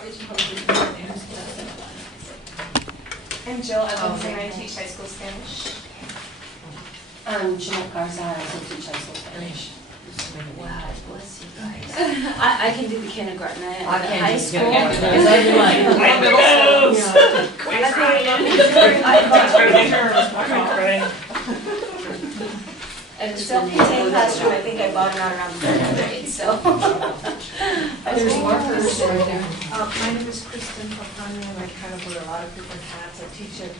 outreach and publication coordinator. I'm Jill Evans, and I teach high school Spanish. I'm Jill Garza, I also teach high school Spanish. Wow, bless you guys. I can do the kindergarten. I can't high do school. And the self-contained classroom, I think I bought it out around the third grade, so. There's markers right there. My name is Kristen Papani, and I kind of wear a lot of different hats. I teach at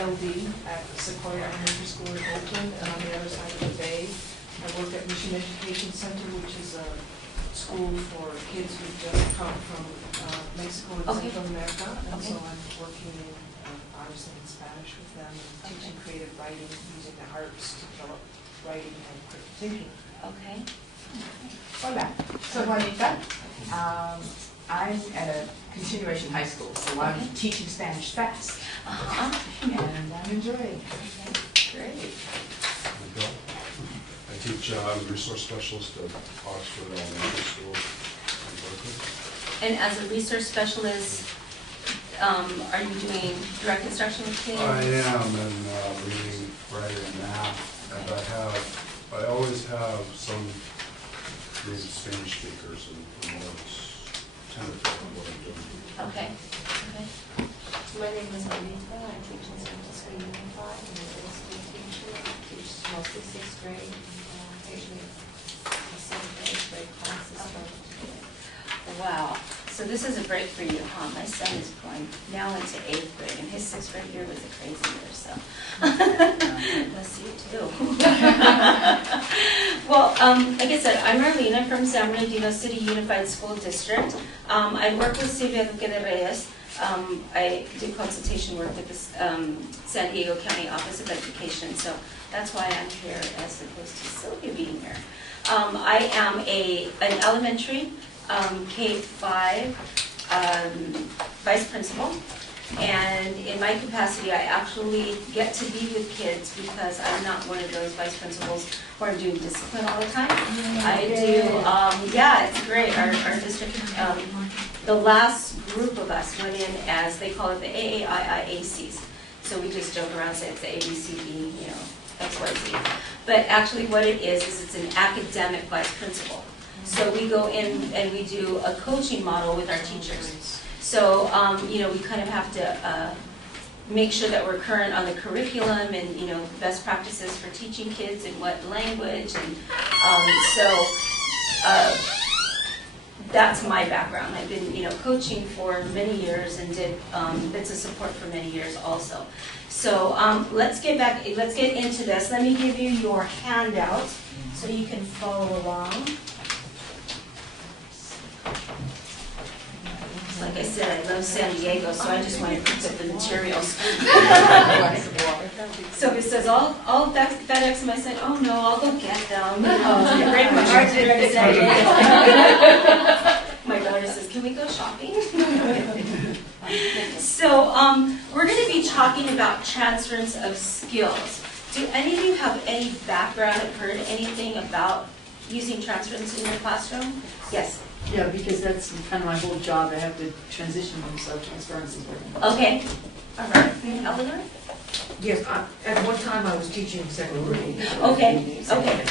ELD at Sequoia Elementary School in Oakland, and on the other side of the bay, I work at Mission Education Center, which is a school for kids who just come from Mexico and Central America. And so I'm working in, obviously in Spanish with them, and teaching creative writing using the arts to develop writing and critical thinking. Okay. Hola, soy Juanita. I'm at a continuation high school, so I'm teaching Spanish fast. And I'm enjoying it. Great. I teach, I'm a resource specialist at Oxford Elementary School in Berkeley. And as a resource specialist, are you doing direct instruction with kids? I am in reading, writing, and math, and I always have some native Spanish speakers and it's tentative on what I'm doing. Okay. Okay. My name is Arlene. I teach in Central School Unified. I'm a middle school teacher. I teach mostly 6th grade, occasionally 7th and 8th grade classes. Wow. So this is a break for you, huh? My son is going now into 8th grade, and his 6th grade year was a crazy year, so. Bless you too. Well, like I said, I'm Arlene. I'm from San Bernardino City Unified School District. I work with Silvia de Reyes. I do consultation work with the San Diego County Office of Education, so that's why I'm here as opposed to Sylvia being here. I am an elementary K-5 vice principal, and in my capacity I actually get to be with kids because I'm not one of those vice principals where I'm doing discipline all the time. I do, yeah, it's great. Our district, the last group of us went in as, they call it the AAIIACs. So we just joke around and say it's the ABCD, you know, XYZ. But actually what it is it's an academic vice principal. So we go in and we do a coaching model with our teachers. So, you know, we kind of have to make sure that we're current on the curriculum and, you know, best practices for teaching kids in what language. And that's my background. I've been, you know, coaching for many years and did bits of support for many years also. So let's get into this. Let me give you your handout so you can follow along. Like I said, I love San Diego, so I just want to pick up the materials. So if it says, all FedEx, and I said, oh no, I'll go get them. Break my heart to go to San Diego. My daughter says, can we go shopping? So we're going to be talking about transference of skills. Do any of you have any background or heard anything about using transference in your classroom? Yes. Yeah, because that's kind of my whole job. I have to transition them, so transference is important. Okay. All right. Eleanor? Yes, at one time I was teaching second grade. Okay. Okay.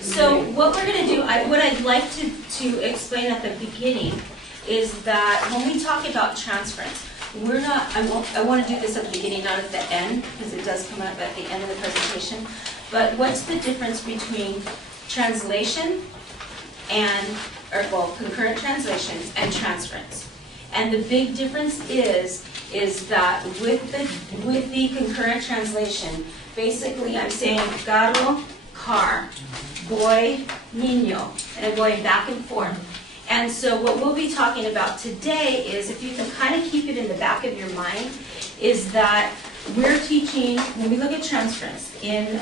So what we're going to do, what I'd like to explain at the beginning is that when we talk about transference, we're not, I want to do this at the beginning, not at the end, because it does come up at the end of the presentation. But what's the difference between translation and concurrent translation and transference? And the big difference is that with the concurrent translation, basically I'm saying carro, car, boy, niño, and I'm going back and forth. And so what we'll be talking about today is, if you can kind of keep it in the back of your mind, is that we're teaching, when we look at transference in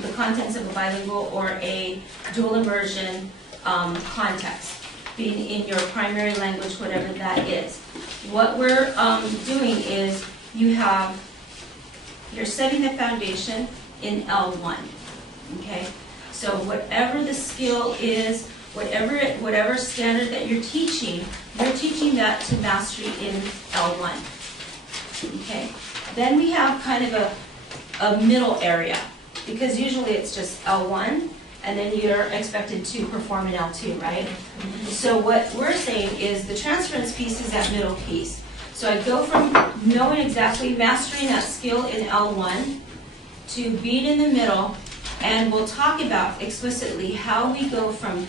the contents of a bilingual or a dual immersion context, being in your primary language, whatever that is. What we're doing is you're setting the foundation in L1, okay? So whatever the skill is whatever standard that you're teaching that to mastery in L1. Okay. Then we have kind of a middle area, because usually it's just L1, and then you're expected to perform in L2, right? So what we're saying is the transference piece is that middle piece. So I go from knowing exactly, mastering that skill in L1 to being in the middle, and we'll talk about explicitly how we go from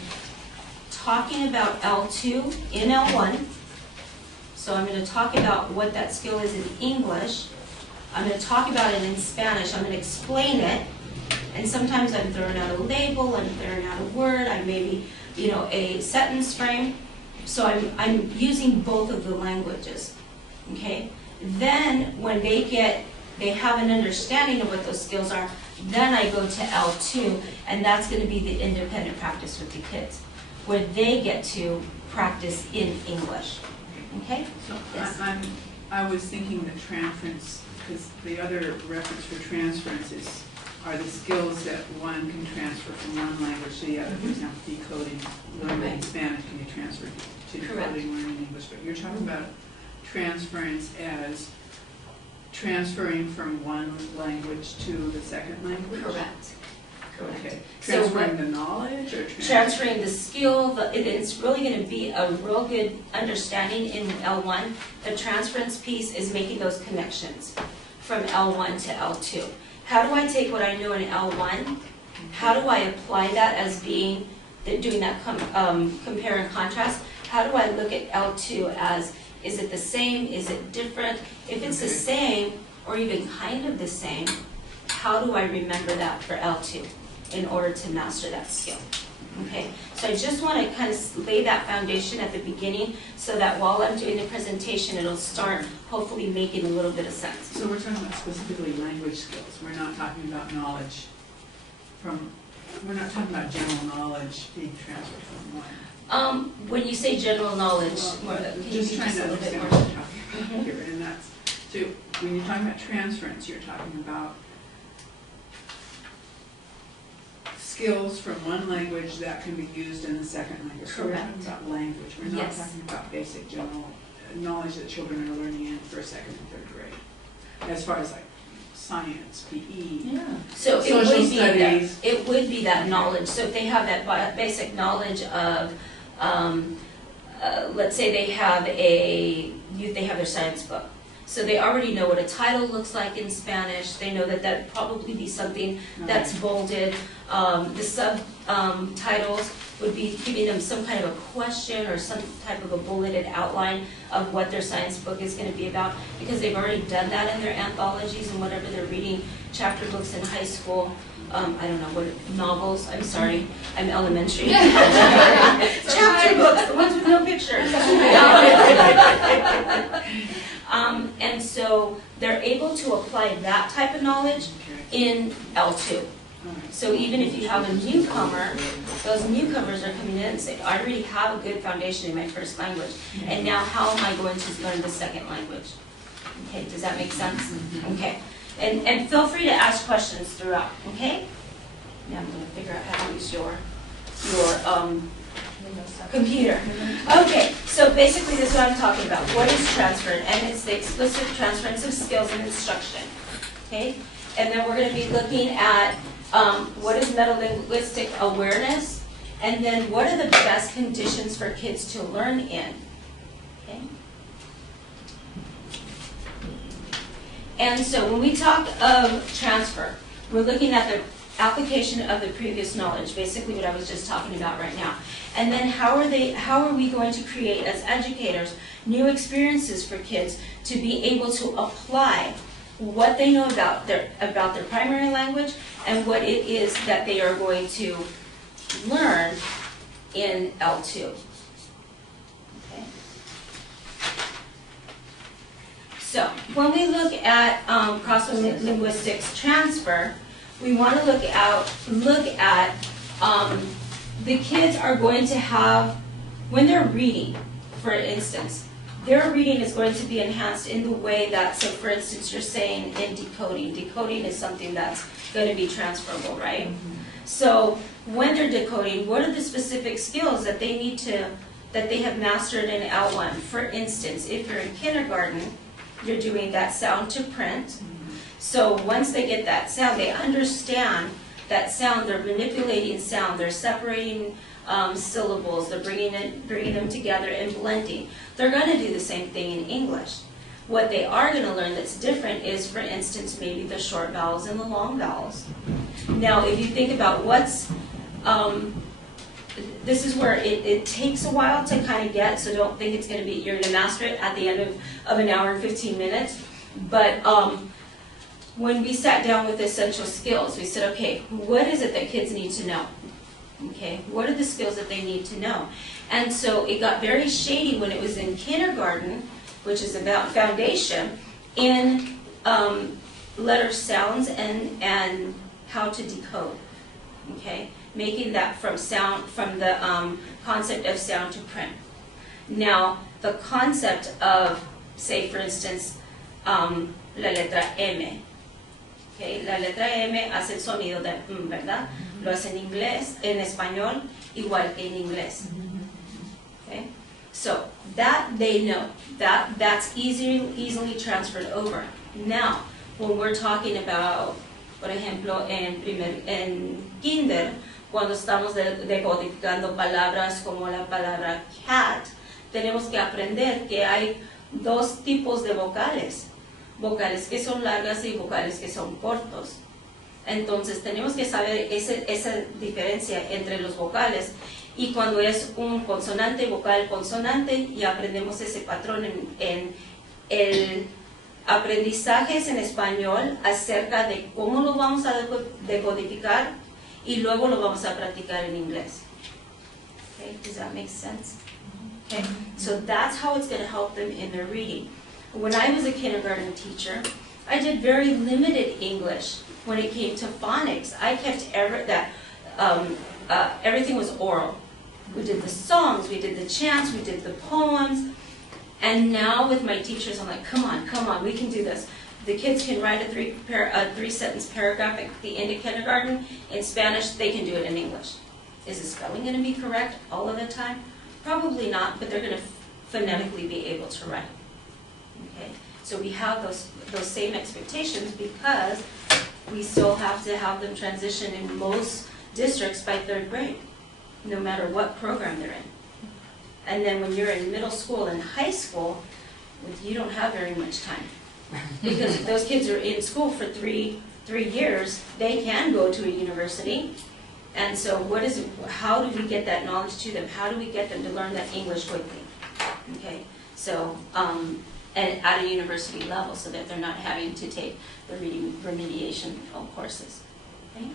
talking about L2 in L1. So I'm going to talk about what that skill is in English. I'm going to talk about it in Spanish. I'm going to explain it. And sometimes I'm throwing out a label, I'm throwing out a word, I maybe, a sentence frame. So I'm using both of the languages. Okay? Then when they have an understanding of what those skills are, then I go to L2, and that's going to be the independent practice with the kids, where they get to practice in English. Okay? So Yes. I was thinking that transference, because the other reference for transference are the skills that one can transfer from one language to the other. For example, decoding, learning Right. Spanish can be transferred to Correct. decoding, learning English. But you're talking about transference as transferring from one language to the second language? Correct. Okay. So Transferring the knowledge or transferring the skill, it's really going to be a real good understanding in L1. The transference piece is making those connections from L1 to L2. How do I take what I know in L1? How do I apply that as doing that compare and contrast? How do I look at L2 as, is it the same? Is it different? If it's the same, or even kind of the same, how do I remember that for L2 in order to master that skill? Okay, so I just want to kind of lay that foundation at the beginning so that while I'm doing the presentation, it'll start hopefully making a little bit of sense. So we're talking about specifically language skills. We're not talking about knowledge we're not talking about general knowledge being transferred from one. When you say general knowledge, can you Just be trying just to a little bit understand more? what you're talking about here, and that's, so when you're talking about transference, you're talking about skills from one language that can be used in the second language. So we're talking about language. We're not Yes. talking about basic general knowledge that children are learning in first, second, and third grade. As far as like science, PE. Yeah. So Social studies. It would be that knowledge. So if they have that basic knowledge of, let's say they have their science book. So they already know what a title looks like in Spanish. They know that that'd probably be something that's bolded. The subtitles would be giving them some kind of a question or some type of a bulleted outline of what their science book is going to be about, because they've already done that in their anthologies and whatever they're reading, chapter books in high school. I don't know, what novels, I'm sorry, I'm elementary. Chapter books, the ones with no pictures. And so they're able to apply that type of knowledge in L2. So even if you have a newcomer, those newcomers are coming in and saying, I already have a good foundation in my first language, and now how am I going to learn the second language? Okay, does that make sense? Okay, and feel free to ask questions throughout, okay? Now I'm going to figure out how to use your computer. Okay, so basically this is what I'm talking about. What is transfer? And it's the explicit transference of skills and instruction. Okay, and then we're going to be looking at what is meta-linguistic awareness, and then what are the best conditions for kids to learn in. Okay. And so when we talk of transfer, we're looking at the application of the previous knowledge, basically what I was just talking about right now. And then how are we going to create, as educators, new experiences for kids to be able to apply what they know about their primary language and what it is that they are going to learn in L2. Okay. So when we look at cross-linguistics transfer, we want to look at the kids are going to have, when they're reading, for instance, their reading is going to be enhanced in the way that, so for instance, you're saying in decoding. Decoding is something that's going to be transferable, right? So when they're decoding, what are the specific skills that they need to, that they have mastered in L1? For instance, if you're in kindergarten, you're doing that sound to print. So once they get that sound, they understand that sound, they're manipulating sound, they're separating syllables, they're bringing them together and blending. They're going to do the same thing in English. What they are going to learn that's different is, for instance, maybe the short vowels and the long vowels. Now, if you think about what's, this is where it takes a while to kind of get, so don't think it's going to be, you're going to master it at the end of an hour and 15 minutes. But when we sat down with essential skills, we said, okay, what is it that kids need to know? Okay, what are the skills that they need to know? And so it got very shady when it was in kindergarten, which is about foundation, in letter sounds and how to decode. Okay, making that from sound, from the concept of sound to print. Now, the concept of, say, for instance, la letra M. Okay, la letra M hace el sonido de ¿verdad? Lo hace en inglés, en español, igual que en inglés. Okay, so that they know, that's easily transferred over. Now, when we're talking about, por ejemplo, en kinder, cuando estamos decodificando palabras como la palabra cat, tenemos que aprender que hay dos tipos de vocales. Vocales que son largas y vocales que son cortos. Entonces tenemos que saber esa diferencia entre los vocales, y cuando es un consonante, vocal, consonante, y aprendemos ese patrón en el aprendizaje en español acerca de cómo lo vamos a decodificar y luego lo vamos a practicar en inglés. Okay, does that make sense? Okay, so that's how it's going to help them in their reading. When I was a kindergarten teacher, I did very limited English when it came to phonics. I kept everything was oral. We did the songs, we did the chants, we did the poems, and now with my teachers, I'm like, come on, we can do this. The kids can write a three-sentence paragraph at the end of kindergarten in Spanish. They can do it in English. Is the spelling going to be correct all of the time? Probably not, but they're going to phonetically be able to write. Okay, so we have those same expectations because we still have to have them transition in most districts by 3rd grade, no matter what program they're in. And then when you're in middle school and high school, you don't have very much time. Because if those kids are in school for three years, they can go to a university. And so how do we get that knowledge to them? How do we get them to learn that English quickly? Okay, so, and at a university level so that they're not having to take the reading remediation courses. Okay?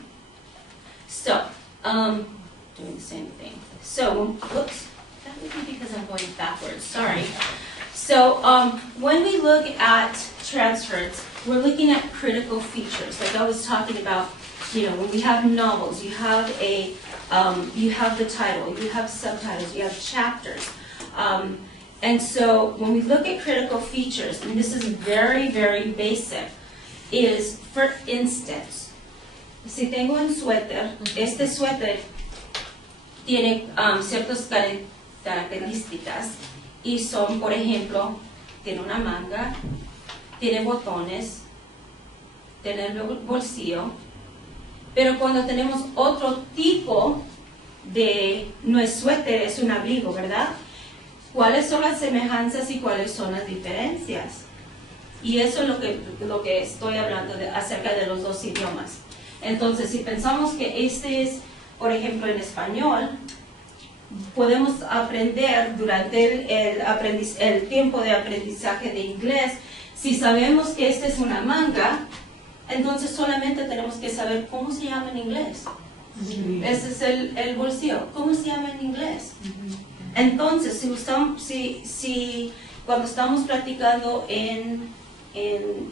So, doing the same thing. So, whoops, that would be because I'm going backwards, sorry. So, when we look at transference, we're looking at critical features. Like I was talking about, when we have novels, you have the title, you have subtitles, you have chapters. And so when we look at critical features, and this is very, very basic, is, for instance, si tengo un suéter, este suéter tiene ciertas características y son, por ejemplo, tiene una manga, tiene botones, tiene el bolsillo, pero cuando tenemos otro tipo de, no es suéter, es un abrigo, ¿verdad? ¿Cuáles son las semejanzas y cuáles son las diferencias? Y eso es lo que estoy hablando acerca de los dos idiomas. Entonces, si pensamos que este es, por ejemplo, en español, podemos aprender durante el tiempo de aprendizaje de inglés. Si sabemos que esta es una manga, entonces solamente tenemos que saber cómo se llama en inglés. Ese es el bolsillo. ¿Cómo se llama en inglés? Entonces, si cuando estamos practicando en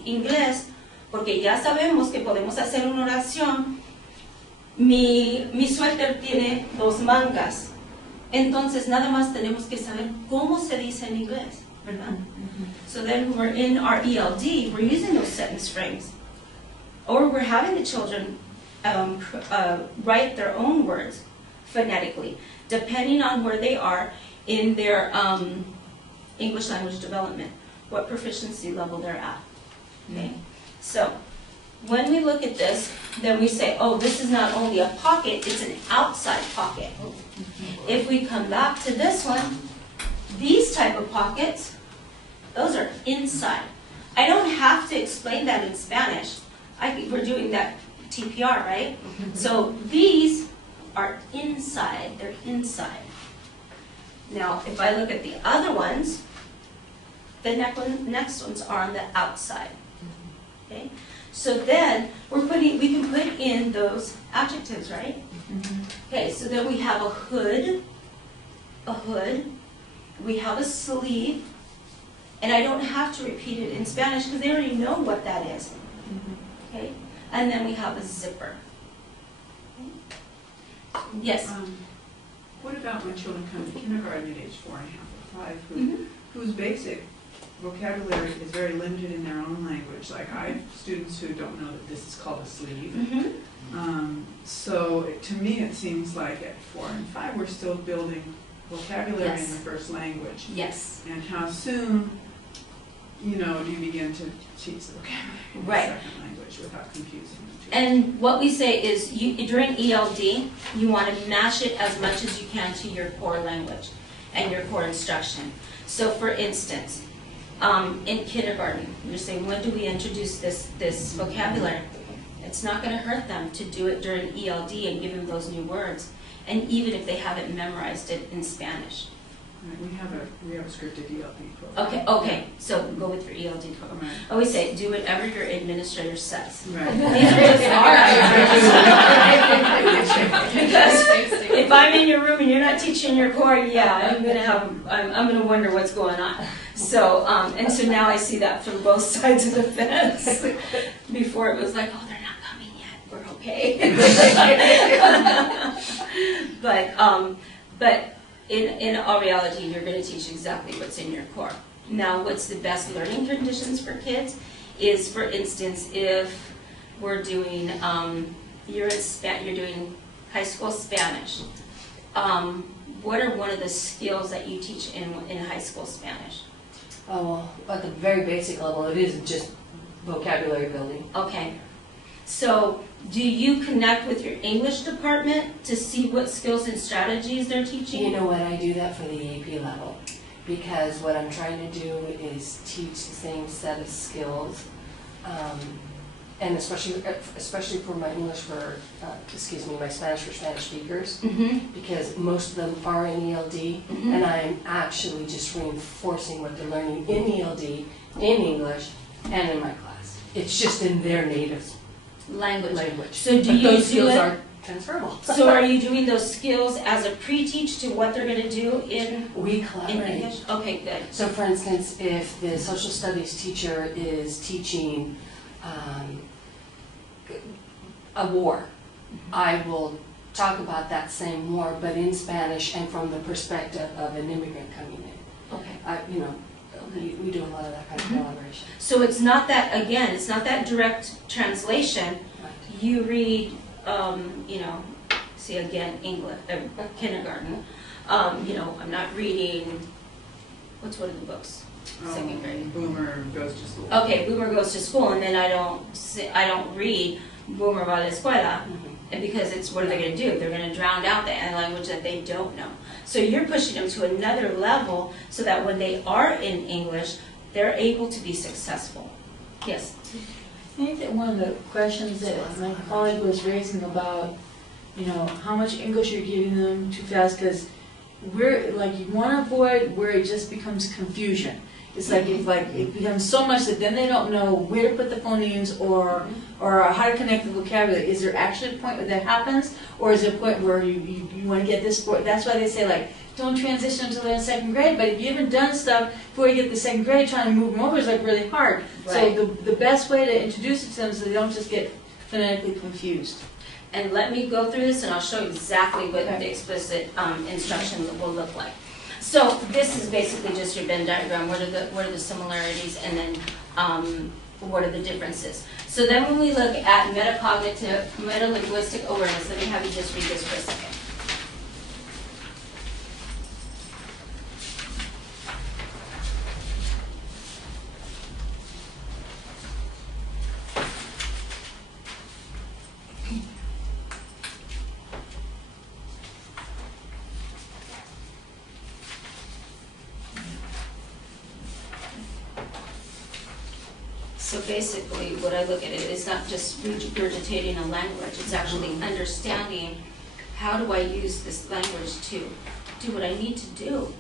inglés, porque ya sabemos que podemos hacer una oración, mi suéter tiene 2 mangas, entonces nada más tenemos que saber cómo se dice en inglés. We're not. So then when we're in our ELD, we're using those sentence frames. Or we're having the children write their own words phonetically, depending on where they are in their English language development, what proficiency level they're at. Okay? So when we look at this, then we say, oh, this is not only a pocket, it's an outside pocket. If we come back to this one, these type of pockets, those are inside. I don't have to explain that in Spanish. We're doing that TPR, right? So these are inside, they're inside. Now, if I look at the other ones, the next ones are on the outside. Okay? So then we can put in those adjectives, right? Okay, so then we have a hood, we have a sleeve, and I don't have to repeat it in Spanish because they already know what that is. Okay? And then we have a zipper. Okay? Yes? What about when children come to kindergarten at age 4.5 or 5 whose basic vocabulary is very limited in their own language? Like I have students who don't know that this is called a sleeve. So to me it seems like at 4 and 5 we're still building vocabulary in the first language. Yes. And how soon, do you begin to teach the vocabulary in the second language without confusing them too much? And what we say is during ELD, you want to mash it as much as you can to your core language and your core instruction. So for instance, in kindergarten, you're saying, when do we introduce this vocabulary? It's not going to hurt them to do it during ELD and give them those new words, and even if they haven't memorized it in Spanish. Right, we have a scripted ELD program. Okay, so go with your ELD program. Right. I always say, do whatever your administrator says. Right. These are just our ideas. Because if I'm in your room and you're not teaching your core, I'm gonna wonder what's going on. So and so now I see that from both sides of the fence. Before it was like, oh, they're not coming yet. We're okay. But in all reality, you're going to teach exactly what's in your core. Now, what's the best learning conditions for kids is, for instance, if we're doing, you're doing high school Spanish. What are one of the skills that you teach in high school Spanish? Oh, well, at the very basic level, it is just vocabulary building. Okay. So, do you connect with your English department to see what skills and strategies they're teaching? You know what, I do that for the AP level, because what I'm trying to do is teach the same set of skills, and especially for my English for, my Spanish for Spanish speakers, because most of them are in ELD, and I'm actually just reinforcing what they're learning in ELD, in English, and in my class. It's just in their native language. So do you those do skills it? are transferable. So are you doing those skills as a pre-teach to what they're going to do in English? Okay, good. So for instance, if the social studies teacher is teaching a war, I will talk about that same war, but in Spanish and from the perspective of an immigrant coming in. Okay. We do a lot of that kind of collaboration. So it's not that, again, it's not that direct translation. Right. You read, see again, English, kindergarten. I'm not reading, what's one of the books? Second grade. Boomer Goes to School. Okay, Boomer Goes to School, and then I don't read Boomer va a la escuela, and because what are they going to do? They're going to drown out the language that they don't know. So you're pushing them to another level so that when they are in English, they're able to be successful. Yes? I think that one of the questions that my colleague was raising about, how much English you're giving them too fast, because you want to avoid where it just becomes confusion. It's like it becomes so much that then they don't know where to put the phonemes or how to connect the vocabulary. Is there actually a point where that happens, or is there a point where you want to get this? That's why they say don't transition until they're in second grade. But if you haven't done stuff before you get to second grade, trying to move them over is really hard. Right. So the best way to introduce it to them so they don't just get phonetically confused. And let me go through this, and I'll show you exactly what the explicit instruction will look like. So this is basically just your Venn diagram. What are the similarities, and then what are the differences? So then when we look at metacognitive, metalinguistic awareness, let me have you just read this for a second. So basically, what I look at it is not just regurgitating a language, it's actually understanding how do I use this language to do what I need to do,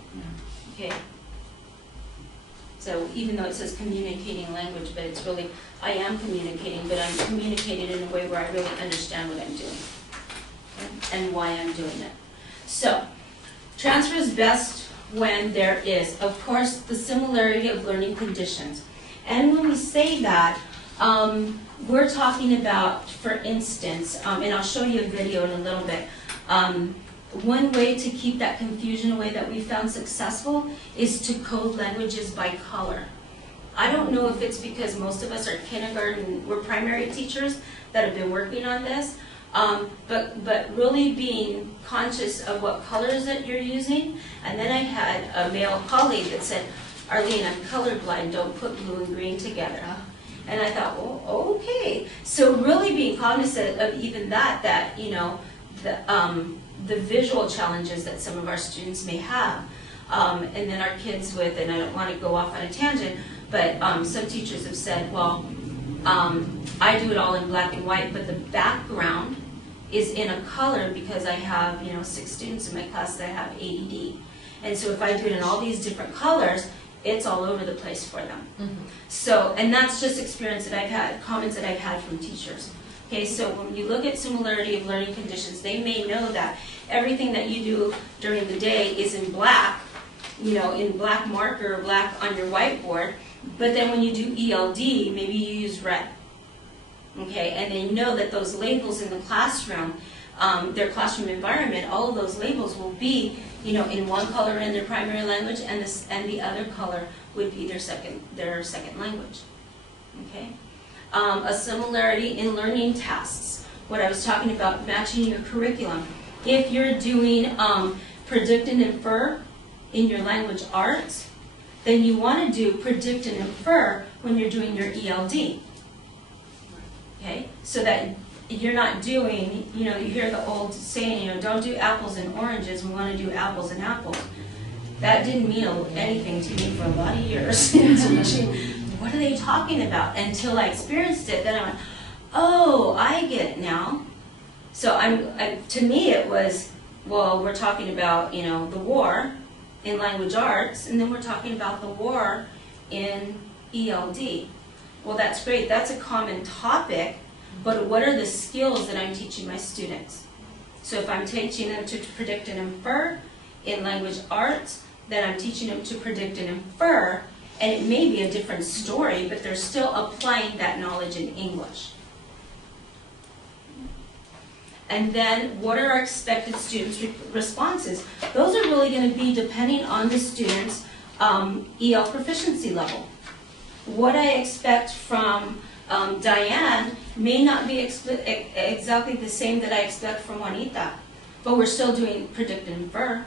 okay? So even though it says communicating language, but it's really, I am communicating, but I'm communicating in a way where I really understand what I'm doing, okay? And why I'm doing it. So, transfer is best when there is, of course, the similarity of learning conditions. And when we say that, we're talking about, for instance, and I'll show you a video in a little bit, one way to keep that confusion away that we found successful is to code languages by color. I don't know if it's because most of us are kindergarten, we're primary teachers that have been working on this, but really being conscious of what colors that you're using. And then I had a male colleague that said, Arlene, I'm colorblind, don't put blue and green together. And I thought, well, okay. So really being cognizant of even that, you know, the visual challenges that some of our students may have. And then our kids with, and I don't want to go off on a tangent, but some teachers have said, well, I do it all in black and white, but the background is in a color because I have, you know, 6 students in my class that have ADD. And so if I do it in all these different colors, it's all over the place for them. Mm-hmm. So, and that's just experience that I've had, comments that I've had from teachers. Okay, so when you look at similarity of learning conditions, they may know that everything that you do during the day is in black, you know, in black marker, black on your whiteboard, but then when you do ELD, maybe you use red. Okay, and they know that those labels in the classroom, their classroom environment, all of those labels will be, you know, in one color in their primary language, and the other color would be their second language. Okay, a similarity in learning tasks. What I was talking about, matching your curriculum. If you're doing predict and infer in your language arts, then you want to do predict and infer when you're doing your ELD. Okay, so that you're not doing, you know, you hear the old saying, you know, don't do apples and oranges, we want to do apples and apples. That didn't mean anything to me for a lot of years. Teaching, what are they talking about? Until I experienced it, then I went, oh, I get it now. So to me it was, well, we're talking about, you know, the war in language arts, and then we're talking about the war in ELD. Well, that's great, that's a common topic, but what are the skills that I'm teaching my students? So if I'm teaching them to predict and infer in language arts, then I'm teaching them to predict and infer, and it may be a different story, but they're still applying that knowledge in English. And then what are our expected students' responses? Those are really going to be depending on the student's EL proficiency level. What I expect from Diane may not be exactly the same that I expect from Juanita, but we're still doing predict and infer.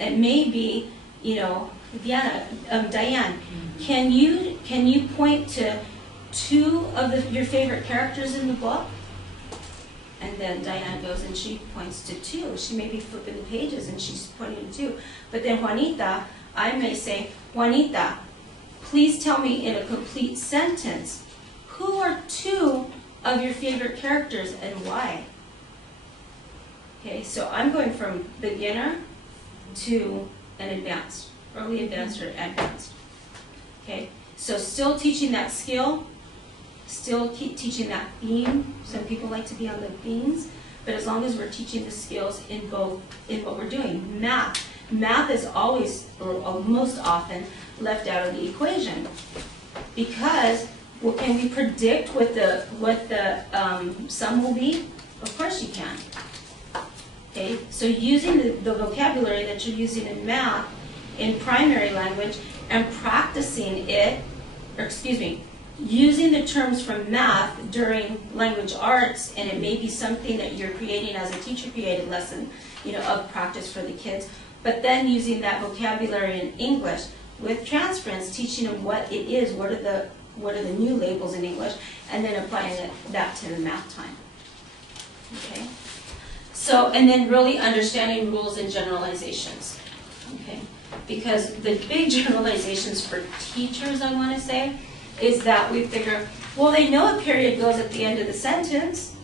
It may be, you know, Diane, can you point to 2 of your favorite characters in the book? And then Diane goes and she points to 2. She may be flipping the pages and she's pointing to 2. But then Juanita, I may say, Juanita, please tell me in a complete sentence, who are 2 of your favorite characters and why? Okay, so I'm going from beginner to an advanced, early advanced or advanced. Okay, so still teaching that skill, still keep teaching that theme. Some people like to be on the themes, but as long as we're teaching the skills in both, in what we're doing. Math is always, or most often, left out of the equation because, well, can we predict what the sum will be? Of course you can. Okay, so using the vocabulary that you're using in math in primary language and practicing it, or excuse me, using the terms from math during language arts, and it may be something that you're creating as a teacher-created lesson, you know, of practice for the kids, but then using that vocabulary in English with transference, teaching them what it is, what are the new labels in English, and then applying that to the math time. Okay? So, and then really understanding rules and generalizations. Okay? Because the big generalizations for teachers, I want to say, is that we figure, well, they know a period goes at the end of the sentence.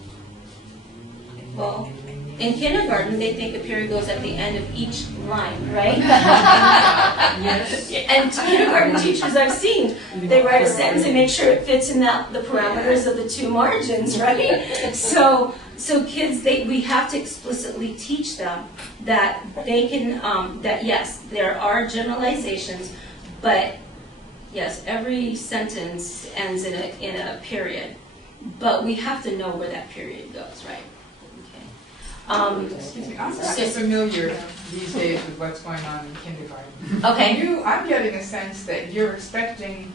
Well, in kindergarten, they think a period goes at the end of each line, right? Yes. And kindergarten teachers I've seen, they write a sentence and make sure it fits in the parameters of the two margins, right? So kids, we have to explicitly teach them that they can, that yes, there are generalizations, but yes, every sentence ends in a period, but we have to know where that period goes, right? Excuse me, I'm not familiar these days with what's going on in kindergarten. Okay. I'm getting a sense that you're expecting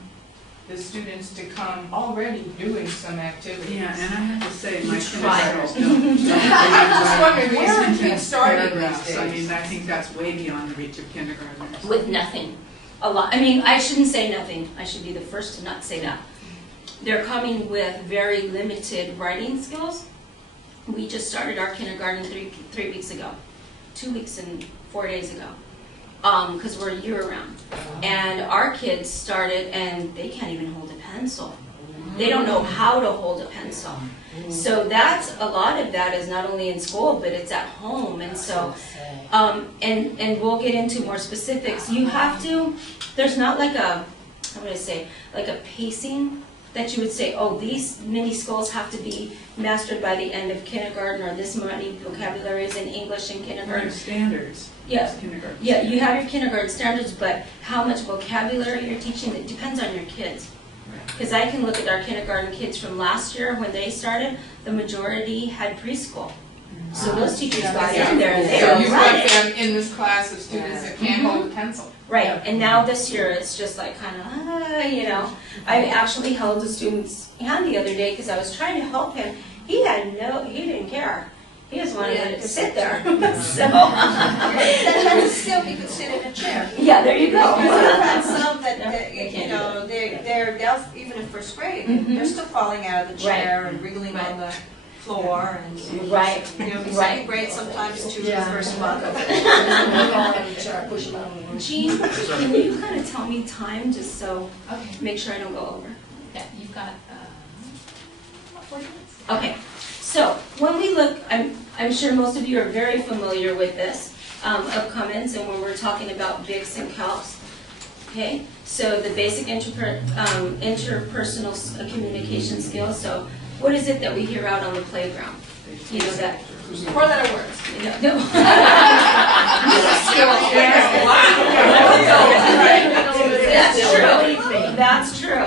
the students to come already doing some activities. Yeah, and I have to say, my try. kindergartners don't. I'm just wondering, where are kids starting these Paragraphs. I days? mean, I think that's way beyond the reach of kindergartners. With nothing. A lot. I mean, I shouldn't say nothing. I should be the first to not say that. They're coming with very limited writing skills. We just started our kindergarten three weeks ago, 2 weeks and 4 days ago, because we're year-round. And our kids started, and they can't even hold a pencil. They don't know how to hold a pencil. So that's, a lot of that is not only in school, but it's at home. And so, and we'll get into more specifics. You have to, there's not like a, how would I say, like a pacing that you would say, oh, these many skills have to be mastered by the end of kindergarten, or this many vocabularies in English in kindergarten. Or standards. Yeah. Kindergarten. Yeah, you have your kindergarten standards, but how much vocabulary you're teaching, it depends on your kids. Because I can look at our kindergarten kids from last year when they started, the majority had preschool. So those teachers got in there and they So were you've running. got them in this class of students that can't hold a pencil. Right, and now this year it's just like kind of, you know. I actually held a student's hand the other day because I was trying to help him. He didn't care. He just wanted to sit there. So. That's a skill, he could sit in a chair. Yeah, there you go. I've had some that, you know, they're even in first grade, they're still falling out of the chair and wriggling on the floor and, Right. you know, second grade sometimes too, the first month. Jean, can you kind of tell me time just so, make sure I don't go over? Yeah, you've got, About 40 minutes. Okay, so when we look, I'm sure most of you are very familiar with this, of Cummins, and when we're talking about BICS and CALPS. Okay, so the basic interpersonal communication skills. So what is it that we hear out on the playground? You know that. 4-letter words. No. That's true.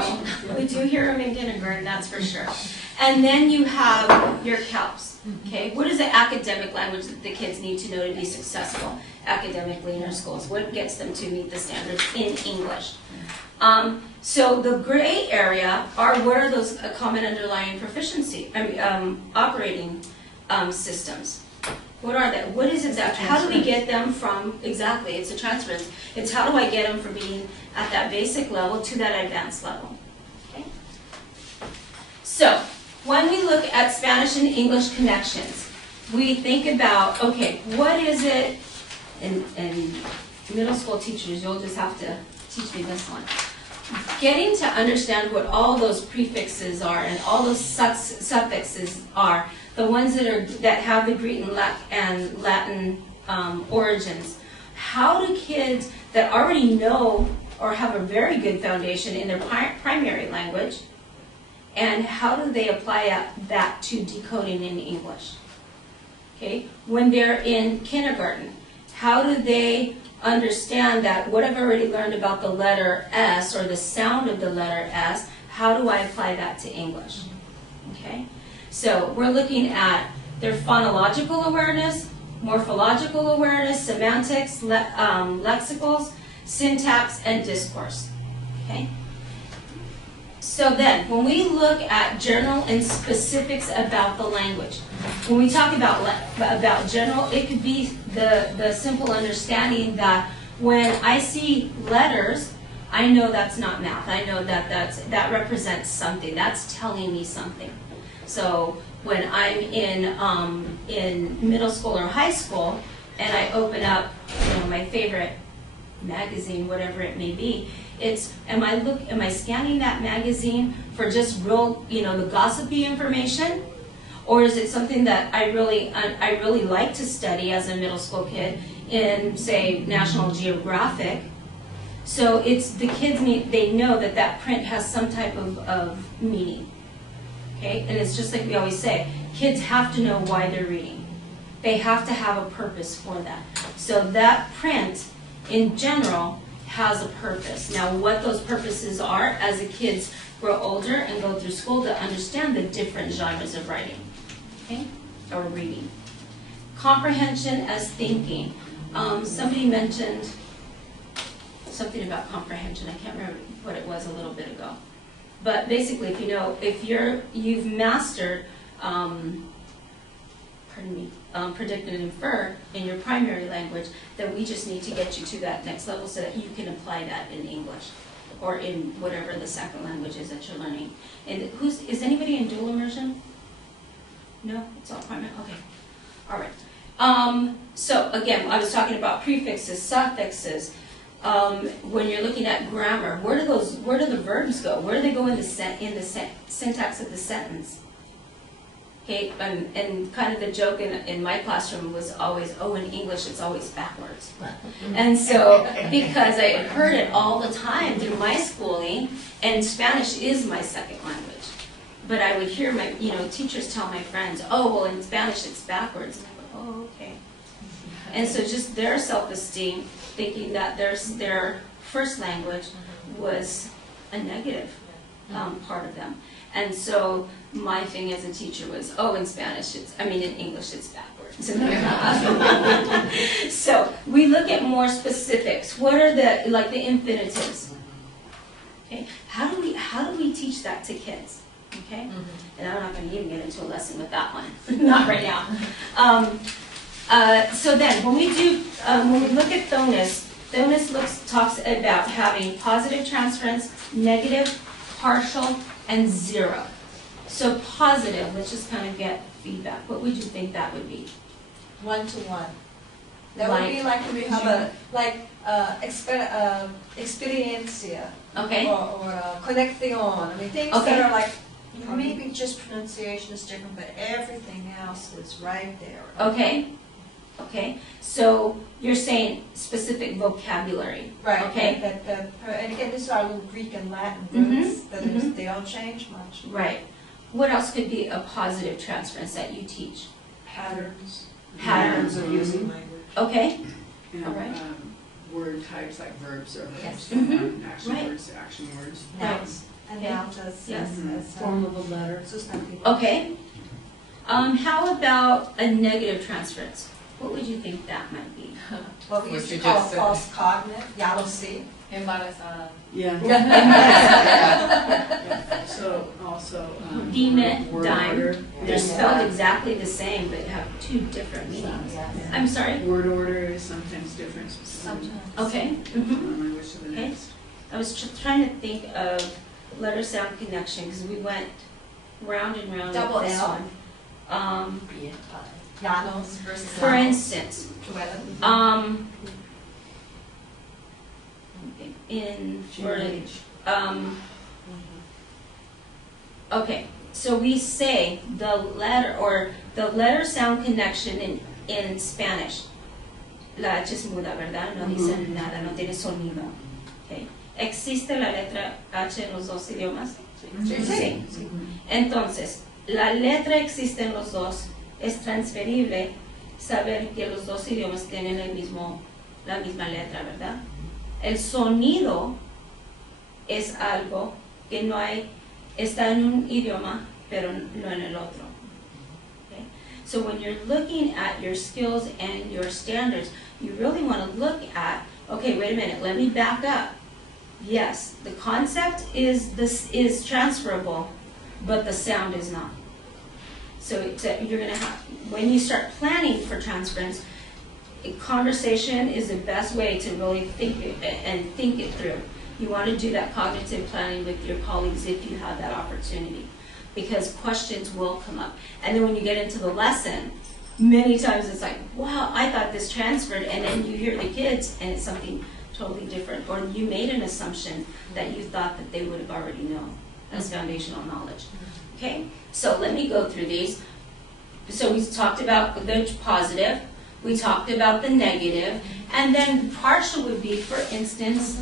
We do hear them in kindergarten, that's for sure. And then you have your CALPS. Okay, what is the academic language that the kids need to know to be successful academically in their schools? What gets them to meet the standards in English? So the gray area are what are those common underlying proficiency, operating systems. What are they? What is exactly? How do we get them from, exactly, it's a transference. It's how do I get them from being at that basic level to that advanced level? Okay. So when we look at Spanish and English connections, we think about, okay, what is it, and middle school teachers, you'll just have to teach me this one. Getting to understand what all those prefixes are and all those suffixes are, the ones that have the Greek and Latin origins. How do kids that already know or have a very good foundation in their primary language, and how do they apply that to decoding in English? Okay, when they're in kindergarten, how do they understand that what I've already learned about the letter S or the sound of the letter S, how do I apply that to English? Okay, so we're looking at their phonological awareness, morphological awareness, semantics, lexicals, syntax, and discourse. Okay? So then, when we look at general and specifics about the language, when we talk about general, it could be the simple understanding that when I see letters, I know that's not math. I know that represents something. That's telling me something. So when I'm in middle school or high school, and I open up, my favorite magazine, whatever it may be, it's am I scanning that magazine for just real, the gossipy information, or is it something that I really like to study as a middle school kid in, say, National Geographic? So it's the kids they know that print has some type of meaning. Okay, and it's just like we always say, kids have to know why they're reading. They have to have a purpose for that. So that print, in general, has a purpose. Now, what those purposes are, as the kids grow older and go through school, to understand the different genres of writing, okay, or reading. Comprehension as thinking. Somebody mentioned something about comprehension. I can't remember what it was a little bit ago. But basically, if you've mastered, predict and infer in your primary language, then we just need to get you to that next level so that you can apply that in English or in whatever the second language is that you're learning. And is anybody in dual immersion? No, it's all primary. Okay, all right. So again, I was talking about prefixes, suffixes. When you're looking at grammar, where do the verbs go? Where do they go in the syntax of the sentence? Okay, and kind of the joke in my classroom was always, oh, in English it's always backwards. And so, because I heard it all the time through my schooling, and Spanish is my second language, but I would hear my teachers tell my friends, oh, well, in Spanish it's backwards. And I go, oh, okay. And so just their self-esteem, thinking that their first language was a negative part of them. And so my thing as a teacher was, oh, in English it's backwards. So we look at more specifics. What are the infinitives? Okay, how do we teach that to kids? Okay, and I'm not going to even get into a lesson with that one, not right now. So then, when we look at Thonus talks about having positive transference, negative, partial, and zero. So positive, let's just kind of get feedback. What would you think that would be? 1-to-1. That would be like we have experiencia. Okay. Or conexión. Things that are like, maybe just pronunciation is different, but everything else is right there. Okay. Okay. So you're saying specific vocabulary. Right. Okay. And again, these are little Greek and Latin roots that they don't change much. Right. What else could be a positive transference that you teach? Patterns. Patterns of using language. Okay. And all right. Word types like verbs or Yes. action Right. words to action words. Nouns. And Okay. nouns as Form of a letter. sustantivos. Okay. How about a negative transference? What would you think that might be? What we used to call false cognate, ya lo sé. Embarazada. Yeah. So also Dime, word dime. order. They're spelled exactly the same, but have two different meanings. I'm sorry? Word order is sometimes different. Sometimes. Okay. One language to the Okay. next. I was trying to think of letter sound connection because we went round and round Double with this L. one. Llanos versus For llanos. instance, okay, so we say the letter sound connection in Spanish. La H es muda, ¿verdad? No dice nada, no tiene sonido. Okay. ¿Existe la letra H en los dos idiomas? Sí. Entonces, la letra existe en los dos. Es transferible saber que los dos idiomas tienen la misma letra, ¿verdad? El sonido es algo que está en un idioma, pero no en el otro. Okay? So when you're looking at your skills and your standards, you really want to look at Okay, wait a minute, let me back up. Yes, the concept is transferable, but the sound is not. So you're going to have, when you start planning for transference, a conversation is the best way to really think it through. You want to do that cognitive planning with your colleagues if you have that opportunity, because questions will come up. And then when you get into the lesson, many times it's like, wow, I thought this transferred, and then you hear the kids and it's something totally different, or you made an assumption that you thought that they would have already known as foundational knowledge. Okay, so let me go through these. So we talked about the positive, we talked about the negative, and then partial would be, for instance,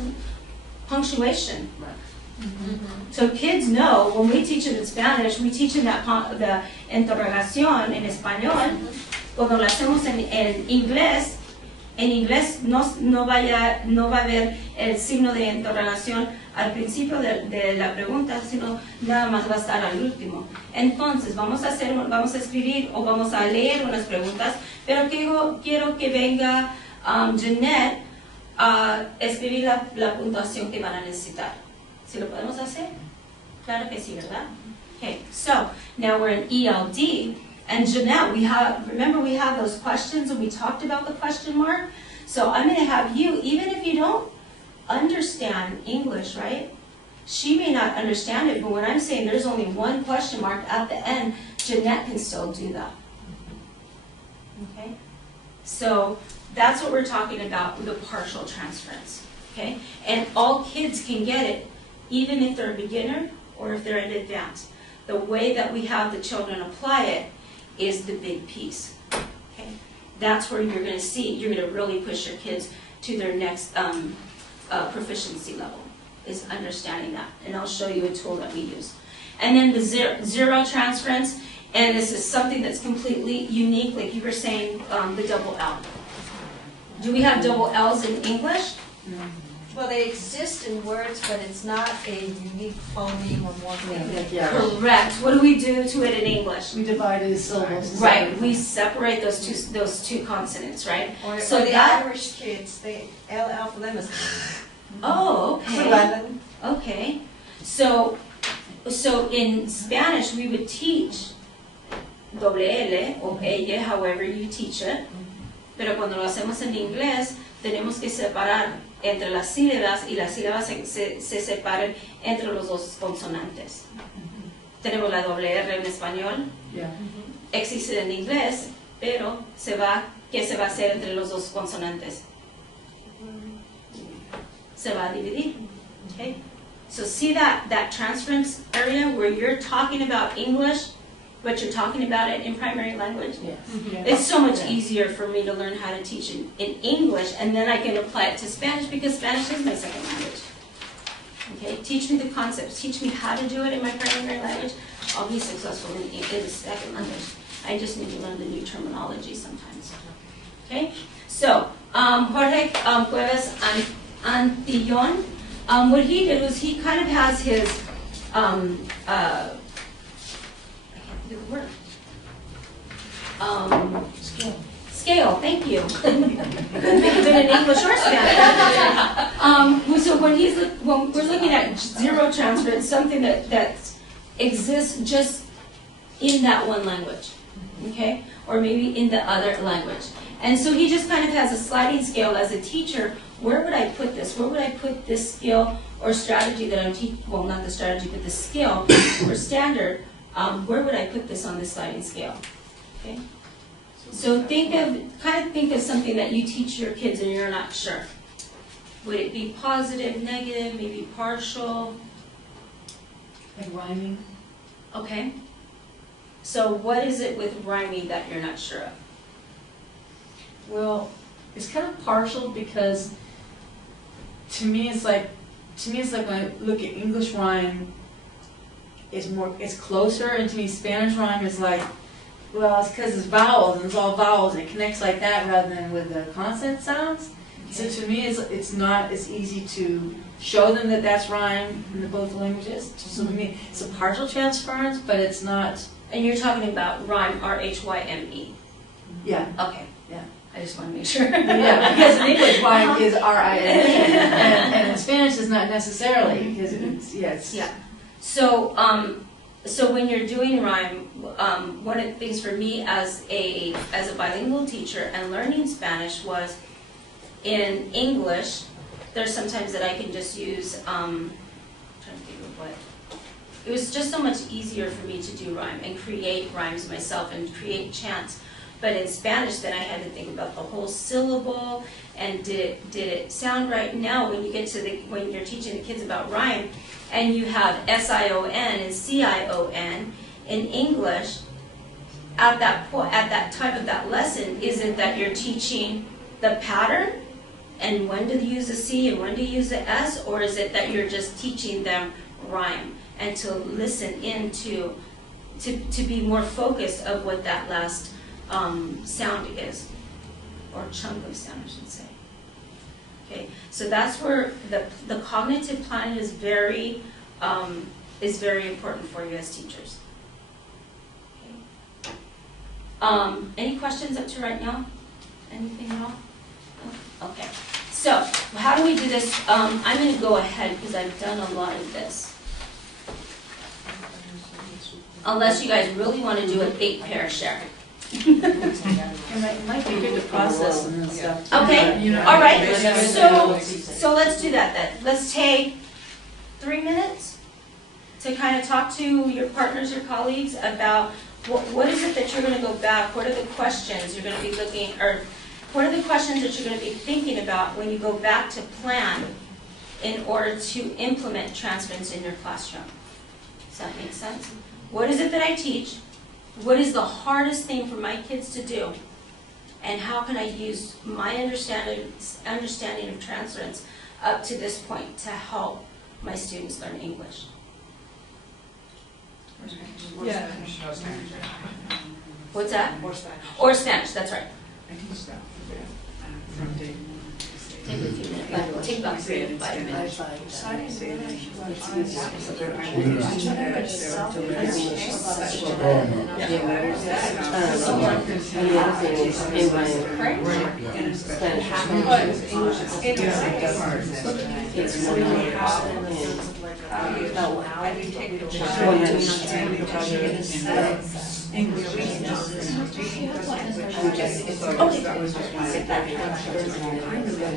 punctuation. So kids know, when we teach them in Spanish, we teach them that the interrogación en español. Cuando lo hacemos en inglés no va a haber el signo de interrogación al principio de la pregunta, sino nada más va a estar al último. Entonces vamos a escribir o vamos a leer unas preguntas, pero quiero que venga Jeanette a escribir la puntuación que van a necesitar. ¿Sí lo podemos hacer? Claro que sí, ¿verdad? Okay, so now we're in ELD, and Jeanette, remember we have those questions and we talked about the question mark? So I'm going to have you, even if you don't understand English, right? She may not understand it, but when I'm saying there's only one question mark at the end, Jeanette can still do that. Okay? So that's what we're talking about with the partial transference. Okay? And all kids can get it, even if they're a beginner or if they're in advanced. The way that we have the children apply it is the big piece. Okay? That's where you're going to see, you're going to really push your kids to their next proficiency level, is understanding that. And I'll show you a tool that we use. And then the zero transference, and this is something that's completely unique, like you were saying, the double L. Do we have double L's in English? Well, they exist in words, but it's not a unique phoneme or morpheme. Correct. What do we do to it in English? We divide it as syllables. Right. We separate those two consonants, right? Or So the that- Irish kids, they LL for them is Oh, okay. 11. Okay. So in Spanish we would teach doble L o ella, however you teach it. Pero cuando lo hacemos en inglés, tenemos que separar entre las sílabas, y las sílabas se separan entre los dos consonantes. Tenemos la doble R en español, existe en inglés, pero ¿qué se va a hacer entre los dos consonantes? Se va a dividir. Okay? So see that transference area where you're talking about English, but you're talking about it in primary language? Yes. It's so much easier for me to learn how to teach in English, and then I can apply it to Spanish, because Spanish is my second language. Okay, teach me the concepts, teach me how to do it in my primary language. I'll be successful in the second language. I just need to learn the new terminology sometimes. Okay, so Jorge Cuevas Antillon, what he did was he kind of has his Scale, thank you. Couldn't think of it in English or Spanish. So when we're looking at zero transfer, it's something that exists just in that one language, okay? Or maybe in the other language. And so he just kind of has a sliding scale as a teacher. Where would I put this? Where would I put this skill or strategy that I'm teaching? Well, not the strategy, but the skill or standard. Where would I put this on the sliding scale? Okay. So think of something that you teach your kids and you're not sure. Would it be positive, negative, maybe partial? Like rhyming. Okay. So what is it with rhyming that you're not sure of? Well, it's kind of partial, because to me it's like when I look at English rhyme, it's closer, and to me Spanish rhyme is like, well, it's because it's vowels, and it's all vowels, and it connects like that rather than with the consonant sounds. Okay. So to me, it's not as easy to show them that that's rhyme in both languages. So to me, it's a partial transference, but it's not. And you're talking about rhyme, R-H-Y-M-E. Yeah. Okay. Yeah. I just want to make sure. Yeah, because in English, rhyme is R-I-M-E, and in Spanish it's not necessarily, because it's, Yeah. So, so when you're doing rhyme, one of the things for me as a bilingual teacher and learning Spanish was in English, there's sometimes that I can just use, I'm trying to think of what. It was just so much easier for me to do rhyme and create rhymes myself and create chants. But in Spanish, then I had to think about the whole syllable and did it sound right? Now, when you get to when you're teaching the kids about rhyme, and you have S-I-O-N and C-I-O-N in English, at that time of that lesson, is it that you're teaching the pattern and when to use the C and when to use the S, or is it that you're just teaching them rhyme and to listen in to be more focused of what that last sound is, or chunk of sound, I should say. Okay, so that's where the cognitive planning is very important for you as teachers. Okay. Any questions up to right now? Anything at all? Okay. So how do we do this? I'm going to go ahead because I've done a lot of this. Unless you guys really want to do an 8-pair share. it might be good to process and stuff. Okay, all right, so let's do that then. Let's take 3 minutes to kind of talk to your partners, your colleagues about what is it that you're going to go back, what are the questions you're going to be looking, or what are the questions that you're going to be thinking about when you go back to plan in order to implement transference in your classroom. Does that make sense? What is it that I teach? What is the hardest thing for my kids to do? And how can I use my understanding of transference up to this point to help my students learn English? Yeah. What's that? Or Spanish. Or Spanish, that's right. I teach that from day one. Take a few minutes. Take about 3 to 5 minutes.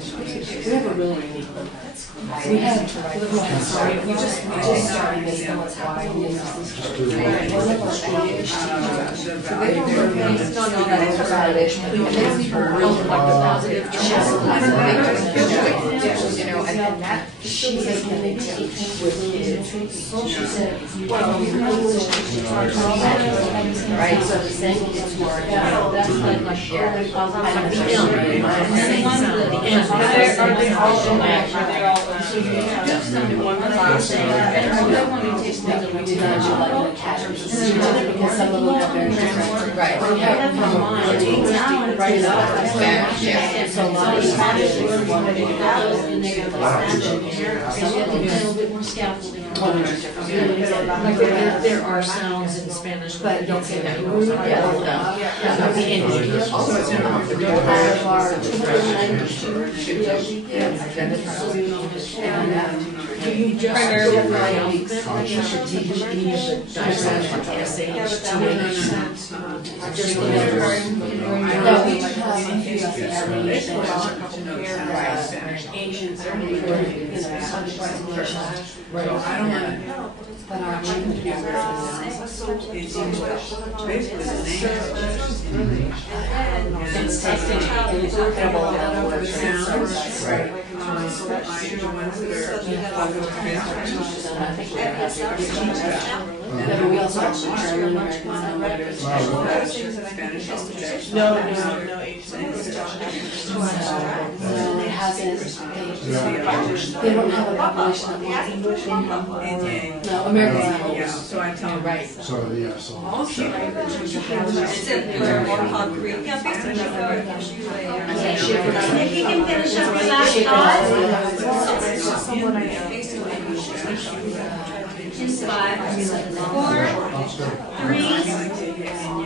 We have a really unique one. We have, sorry, we just started based on what's happening in this district. One of our English teachers, so they don't really know that about it. They don't even really like the positive and that she's like, can they teach with kids? She said, well, English right, so the same kids who are, that's like my share. Are they all so you have some one saying that one takes me to we did not do like the categories because some of them have very different. Right. We have from mine right now Spanish. So a lot of Spanish is one of the and they have a little bit more scaffolding. Like there are sounds in Spanish, but they don't say that. Do you just primarily you should teach any of the dialects like SH, TH? Just but our language It's English. Basically, the name it's testing incredible amount of words. Right. The ones I think we're going to have to teach that. But we also have some German, American letters. Spanish objects. No, No, it hasn't. They don't have a population that wants English. No, American. Yeah, so I tell them, right. So, yeah, so. If you can finish up your last thought. In 5, 4, 3,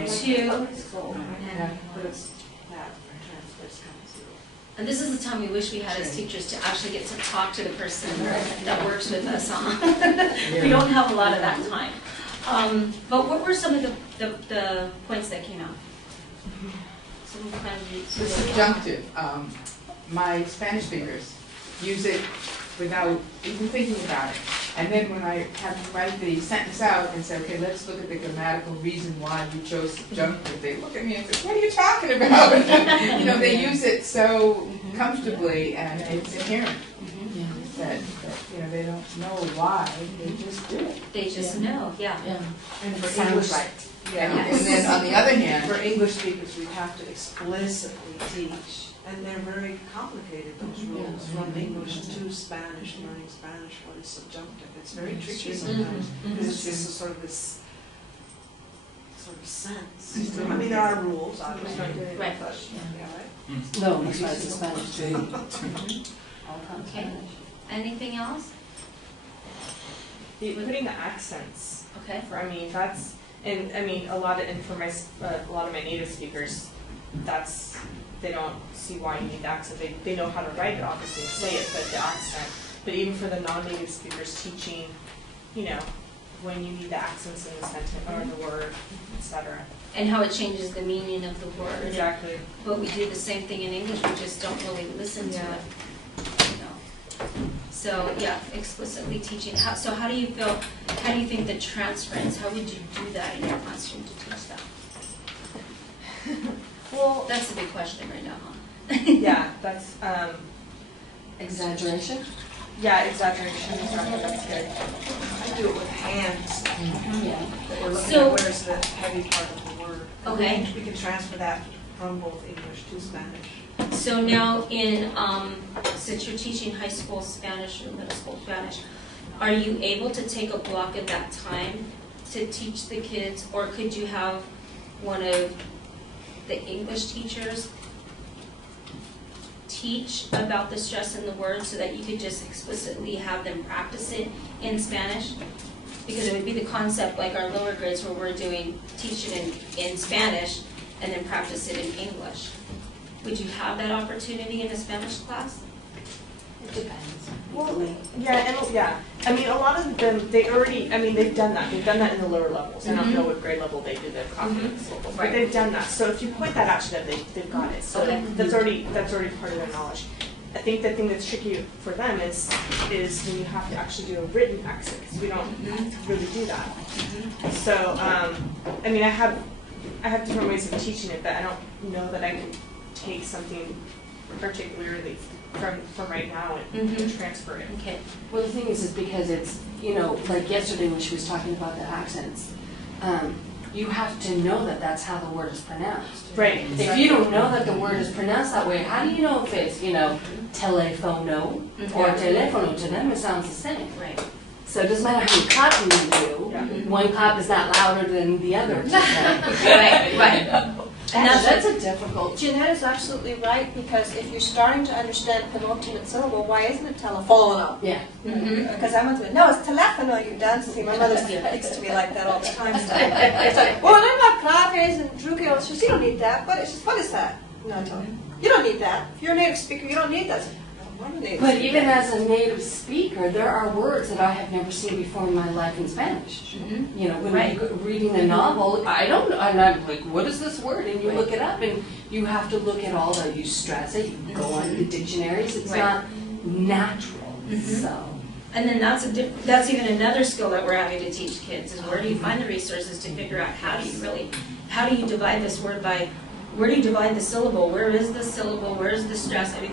2, And this is the time we wish we had as teachers to actually get to talk to the person that works with us, huh? We don't have a lot of that time. But what were some of the points that came out? The subjunctive, my Spanish speakers use it without even thinking about it. And then when I have to write the sentence out and say, okay, let's look at the grammatical reason why you chose subjunctive, they look at me and say, what are you talking about? You know, they use it so comfortably and it's inherent. That, you know, they don't know why, they just do it. They just know, yeah. And for Sounds English, right. And then on the other hand, for English speakers, we have to explicitly teach, and they're very complicated, those rules, from English to Spanish, learning Spanish, what is subjunctive. It's very tricky sometimes, because it's just a sort of this sort of sense. I mean, there are rules, obviously, Right. but, yeah, right? No, that's why it's in Spanish too. All time Okay. Spanish. Anything else? Putting the accents. Okay. I mean, that's, and I mean, a lot of my native speakers, that's, they don't see why you need the accent. They know how to write it, obviously, and say it, but the accent. But even for the non-native speakers teaching, you know, when you need the accents in the sentence or the word, etc. And how it changes the meaning of the word. Exactly. But we do the same thing in English, we just don't really listen to it. You know. So yeah, explicitly teaching. So how do you think the transference, how would you do that in your classroom to teach that? Well, That's a big question right now, huh? yeah, that's, Exaggeration? yeah, exaggeration, exactly, that's good. I do it with hands. Yeah. That we're looking So- at where's the heavy part of the word. And Okay. We can transfer that from both English to Spanish. So now in, since you're teaching high school Spanish or middle school Spanish, are you able to take a block of that time to teach the kids, or could you have one of the English teachers teach about the stress in the word so that you could just explicitly have them practice it in Spanish? Because it would be the concept like our lower grades where we're teach it in Spanish and then practice it in English. Would you have that opportunity in a Spanish class? It depends. Well, yeah. I mean, a lot of them, they've done that. They've done that in the lower levels. I don't know what grade level they do the confidence level, but they've done that. So if you point that out to them, they've got it. So Okay. that's already part of their knowledge. I think the thing that's tricky for them is when you have to actually do a written accent, because we don't really do that. So, I mean, I have different ways of teaching it, but I don't know that I can take something particularly from right now and transfer it. Okay. Well, the thing is because it's, you know, like yesterday when she was talking about the accents, you have to know that that's how the word is pronounced. Right. If you don't know that the word is pronounced that way, how do you know if it's, you know, telefono or telefono? To them it sounds the same. Right. So it doesn't matter how many claps you do, one clap is not louder than the other. Right. And that's a difficult. Jeanette is absolutely right, because if you're starting to understand penultimate syllable, why isn't it telephono? Yeah. Because I went to no, it's telefono, you dance. See, my mother speaks to me like that all the time. It's like, well, I'm not claves and drugios. She says, you don't need that. What is that? No, I told her, you don't need that. If you're a native speaker, you don't need that. But even as a native speaker, there are words that I have never seen before in my life in Spanish. You know, when you're reading a novel, I don't know, and I'm like, what is this word? And you look it up, and you have to look at all the, you stress it, you go on the dictionaries, it's not natural, so. And then that's even another skill that we're having to teach kids is where do you find the resources to figure out how do you divide this word by, where do you divide the syllable? Where is the syllable? Where is the stress? I mean,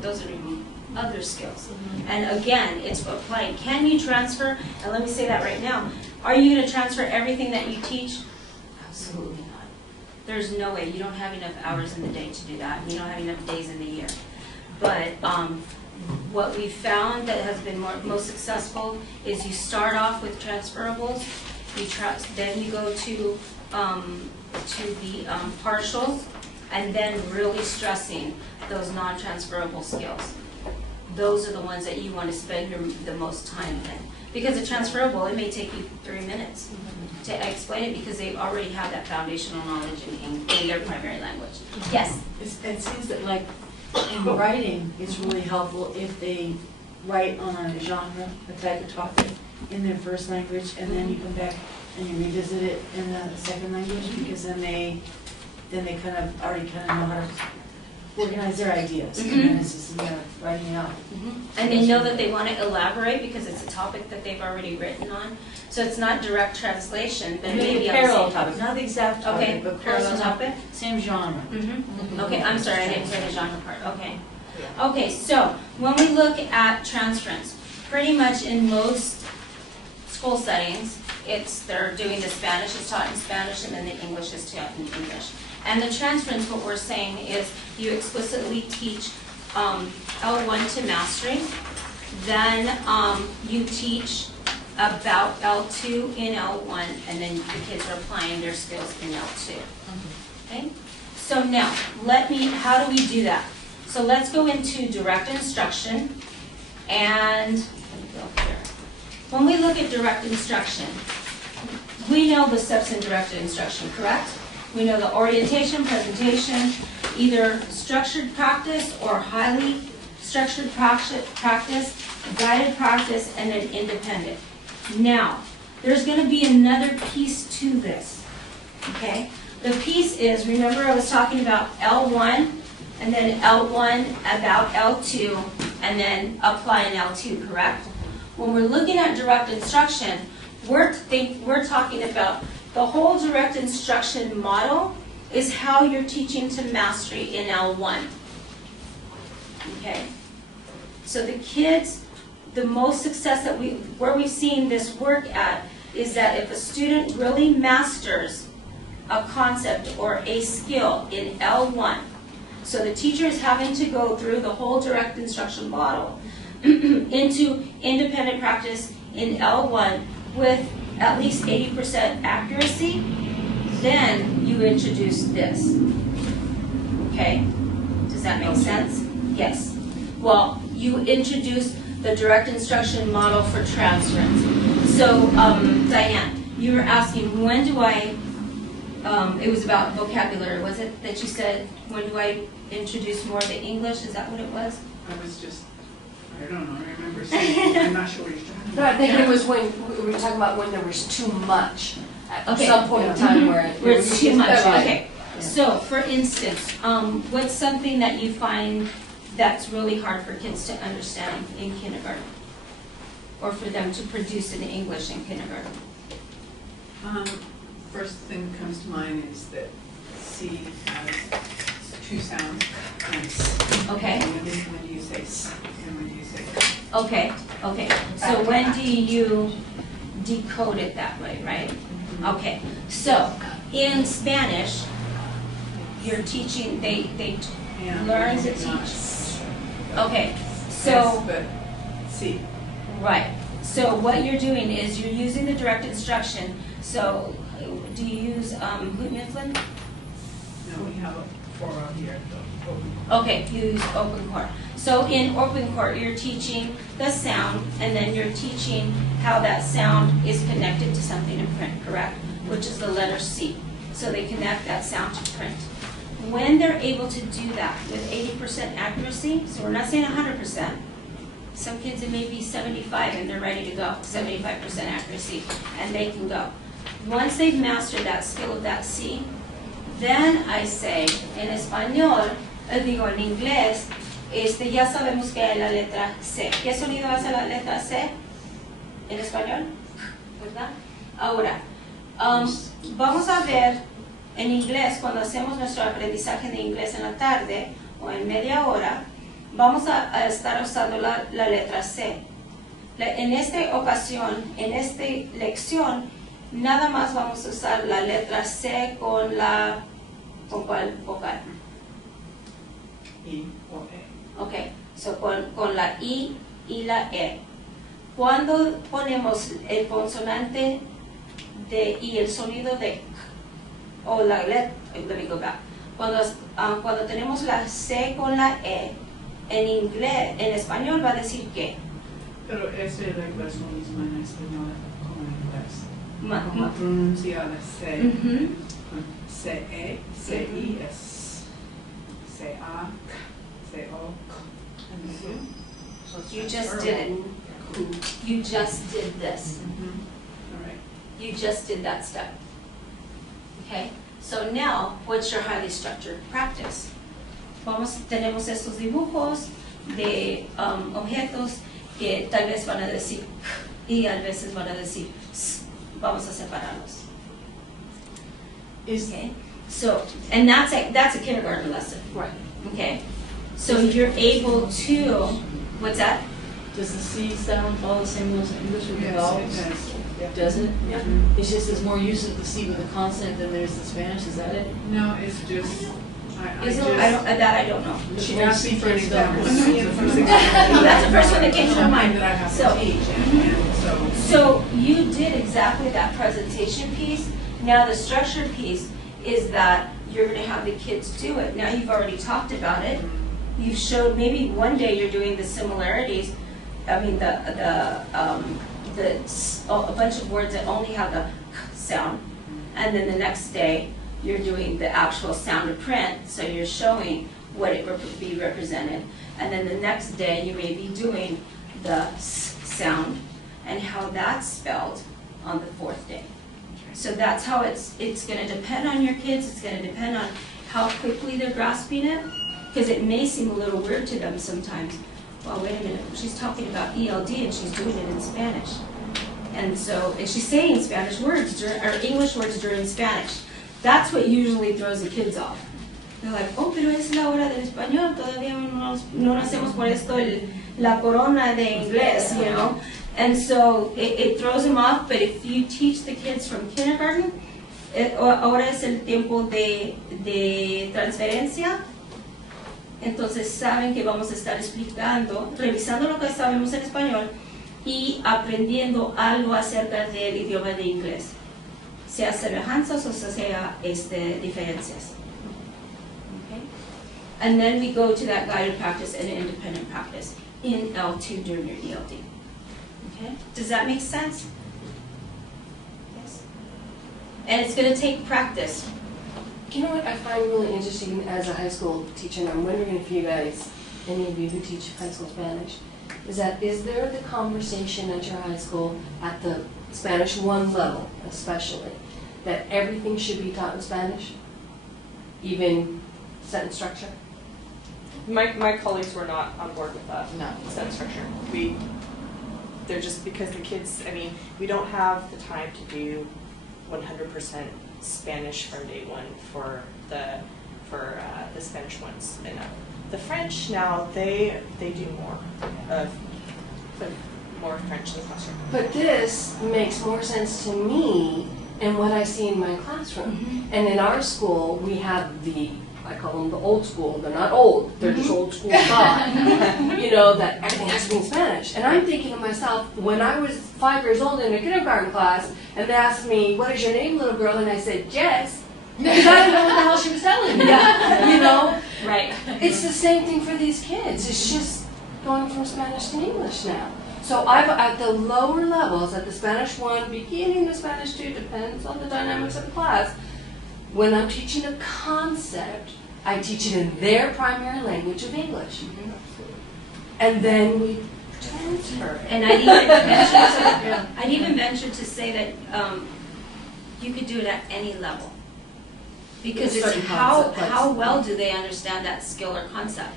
those are even other skills. And again, it's applying. Can you transfer? And let me say that right now. Are you going to transfer everything that you teach? Absolutely not. There's no way. You don't have enough hours in the day to do that. You don't have enough days in the year. But what we found that has been most successful is you start off with transferables. Then you go to the partials, and then really stressing those non-transferable skills. Those are the ones that you want to spend the most time in. Because a transferable, it may take you 3 minutes to explain it because they already have that foundational knowledge in their primary language. Yes? It seems that like in writing, it's really helpful if they write on a genre, a type of topic in their first language, and then you come back and you revisit it in the second language, because then they kind of already kind of know how to organize their ideas, and then it's just a matter of writing it out. And they know that they want to elaborate because it's a topic that they've already written on. So it's not direct translation, but maybe Parallel topic, not the exact topic, Okay, but parallel close topic. enough, same genre. Okay, I'm sorry, I didn't hear the genre part. Okay. Okay, so when we look at transference, pretty much in most school settings, they're doing the Spanish is taught in Spanish, and then the English is taught in English. And the transference, what we're saying is you explicitly teach L1 to mastery, then you teach about L2 in L1, and then the kids are applying their skills in L2. Okay? So now, how do we do that? So let's go into direct instruction, and let me go here. When we look at direct instruction, we know the steps in direct instruction, correct? We know the orientation, presentation, either structured practice or highly structured practice, guided practice, and then independent. Now, there's going to be another piece to this, okay? The piece is, remember I was talking about L1, and then L1 about L2, and then applying L2, correct? When we're looking at direct instruction, we're talking about the whole direct instruction model is how you're teaching to mastery in L1. Okay? So the kids, the most success that where we've seen this work at is that if a student really masters a concept or a skill in L1, so the teacher is having to go through the whole direct instruction model into independent practice in L1 with at least 80% accuracy, then you introduce this. Okay? Does that make sense? Yes. Well, you introduce the direct instruction model for transference. So, Diane, you were asking, when do I, it was about vocabulary, was it that you said, when do I introduce more of the English? Is that what it was? I was just, I don't know, I remember saying, I'm not sure what you're talking No, about. I think it was when, we were talking about when there was too much at Okay. some point in time where It's too much, Right. okay. So, for instance, what's something that you find that's really hard for kids to understand in kindergarten? Or for them to produce in English in kindergarten? First thing that comes to mind is that C has two sounds, and Okay, when do you say S, and when do you say K? okay, okay. So when do you decode it that way, right? Okay, so in Spanish, you're teaching, they And learn to it's not teach. S, Okay, S, so, but C. right. So what you're doing is you're using the direct instruction. So do you use Hoot Mifflin? No, we have a 4 out here. Okay, you use open court. So in open court, you're teaching the sound, and then you're teaching how that sound is connected to something in print, correct? Which is the letter C. So they connect that sound to print. When they're able to do that with 80% accuracy, so we're not saying 100%, some kids it may be 75 and they're ready to go, 75% accuracy, and they can go. Once they've mastered that skill of that C, then I say, en español, digo en inglés, ya sabemos que es la letra C. ¿Qué sonido hace la letra C en español? ¿Verdad? Ahora, vamos a ver en inglés, cuando hacemos nuestro aprendizaje de inglés en la tarde o en media hora, vamos a estar usando la letra C. En esta ocasión, en esta lección, nada más vamos a usar la letra C con cuál vocal. I o E. Ok, so con la I y la E. Cuando ponemos el consonante de y el sonido de o la letra, let me go back. Cuando tenemos la C con la E, en inglés, en español va a decir que. Pero esa regla es lo mismo en español como en inglés. Como pronuncia la C, con C-E, C-I es C-A, say oh. So it's You just transferable. did it. You just did this. All right. You just did that step. Okay? So now, what's your highly structured practice? Tenemos estos dibujos de objetos que tal vez van a decir y a veces van a decir vamos a separarlos. Okay? So, and that's a kindergarten lesson. Right. Okay? So you're able to, what's that? Does the C sound follow the same rules in English with the Yes, vowels? it does. Does it? Yeah. It's just there's more use of the C with a consonant than there's in Spanish, is that it? No, it's just, I don't know. she asked me for an example. That's the first one that came to my mind. That I have So- to teach, and so. So you did exactly that presentation piece. Now the structure piece is that you're going to have the kids do it. Now you've already talked about it. You've showed maybe one day you're doing the similarities. I mean a bunch of words that only have the k sound, and then the next day you're doing the actual sound of print. So you're showing what it would be represented, and then the next day you may be doing the s sound and how that's spelled on the fourth day. So that's how it's going to depend on your kids. It's going to depend on how quickly they're grasping it, because it may seem a little weird to them sometimes. Well, wait a minute, she's talking about ELD and she's doing it in Spanish. And she's saying Spanish words, or English words during Spanish. That's what usually throws the kids off. They're like, oh, pero es la hora del español, todavía no hacemos por esto la corona de inglés, you know? And so it throws them off, but if you teach the kids from kindergarten, ahora es el tiempo de transferencia, entonces saben que vamos a estar explicando, revisando lo que sabemos en español y aprendiendo algo acerca del idioma de inglés, sea semejanzas o sea diferencias. Okay? And then we go to that guided practice and independent practice in L2 during your ELD. Okay? Does that make sense? Yes. And it's going to take practice. You know what I find really interesting as a high school teacher, and I'm wondering if you guys, any of you who teach high school Spanish, is there the conversation at your high school, at the Spanish 1 level especially, that everything should be taught in Spanish? Even sentence structure? My colleagues were not on board with that. No. Sentence structure. They're just because the kids. I mean, we don't have the time to do 100% Spanish from day one for the Spanish ones. And the French now they do more of more French in the classroom. But this makes more sense to me in what I see in my classroom. And in our school, we have I call them the old school. They're not old. They're just old school thought. You know, that everything has to be in Spanish. And I'm thinking to myself, when I was 5 years old in a kindergarten class, and they asked me, what is your name, little girl? And I said, Jess. Because I didn't know what the hell she was telling me. You know? Right. It's the same thing for these kids. It's just going from Spanish to English now. So at the lower levels, at the Spanish 1, beginning the Spanish 2, depends on the dynamics of the class, when I'm teaching a concept, I teach it in their primary language of English. And then we transfer it. And I'd even venture to say that you could do it at any level. Because it's Certain how concept, well do they understand that skill or concept?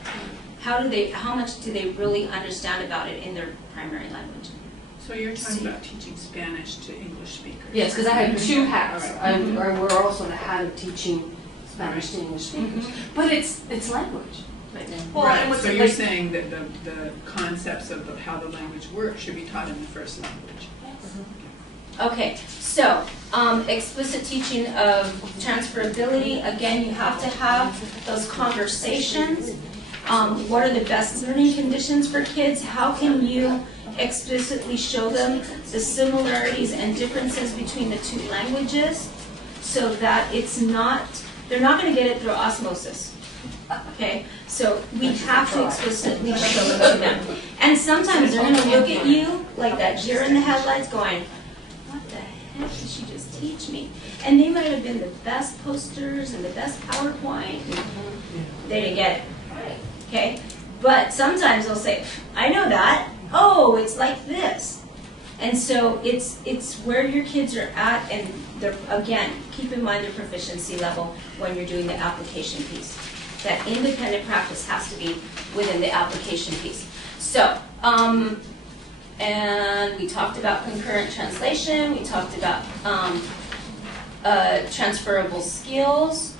How much do they really understand about it in their primary language? So you're talking about teaching Spanish to English speakers? Yes, because I have 2 hats. All right. We're also the hat of teaching Spanish to English speakers. But it's language. Well, Right, and what's so it you're like- saying that the concepts of how the language works should be taught in the first language? Okay, so explicit teaching of transferability, again, you have to have those conversations. What are the best learning conditions for kids? How can you explicitly show them the similarities and differences between the 2 languages so that they're not going to get it through osmosis. Okay, so we have to explicitly show it to them. And sometimes they're going to look at you like that deer in the headlights going, what the heck did she just teach me? And they might have been the best posters and the best PowerPoint. And they didn't get it. okay? But sometimes they'll say, I know that, oh, it's like this. And so it's where your kids are at, and they're, again, keep in mind their proficiency level when you're doing the application piece. That independent practice has to be within the application piece. So, and we talked about concurrent translation, we talked about transferable skills.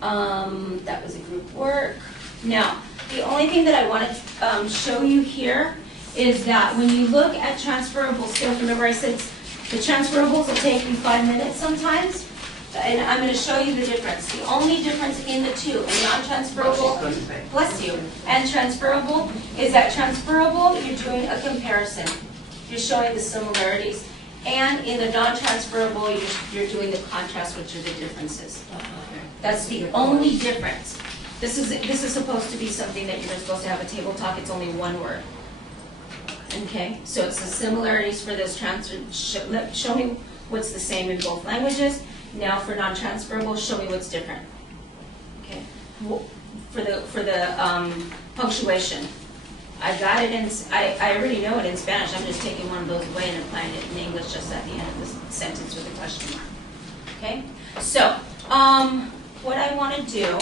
That was a group work. Now, the only thing that I want to show you here is that when you look at transferable skills, remember I said the transferables will take you 5 minutes sometimes, and I'm going to show you the difference. The only difference in the two, in non-transferable, bless you, and transferable, is that transferable, you're doing a comparison. You're showing the similarities. And in the non-transferable, you're doing the contrast, which are the differences. That's the only difference. This is supposed to be something that you're supposed to have a table talk. It's only one word. Okay, so it's the similarities for this show me what's the same in both languages. Now for non-transferable, show me what's different. Okay, for the punctuation, I got it in. I already know it in Spanish. I'm just taking one of those away and applying it in English just at the end of the sentence with a question mark. Okay, so what I want to do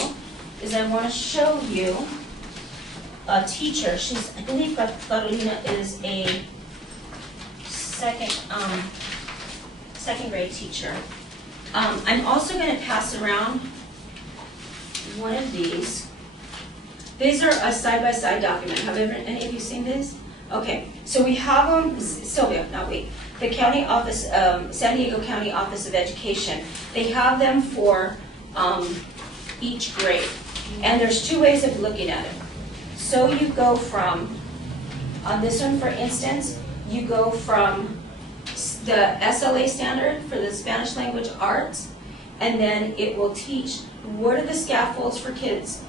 is I want to show you a teacher. I believe Carolina is a second grade teacher. I'm also going to pass around one of these. These are a side-by-side document. Have any of you seen this? Okay, so we have them, Sylvia, not we, the county office, San Diego County Office of Education. They have them for each grade. And there's two ways of looking at it. So you go from, on this one for instance, you go from the SLA standard for the Spanish language arts, and then it will teach what are the scaffolds for kids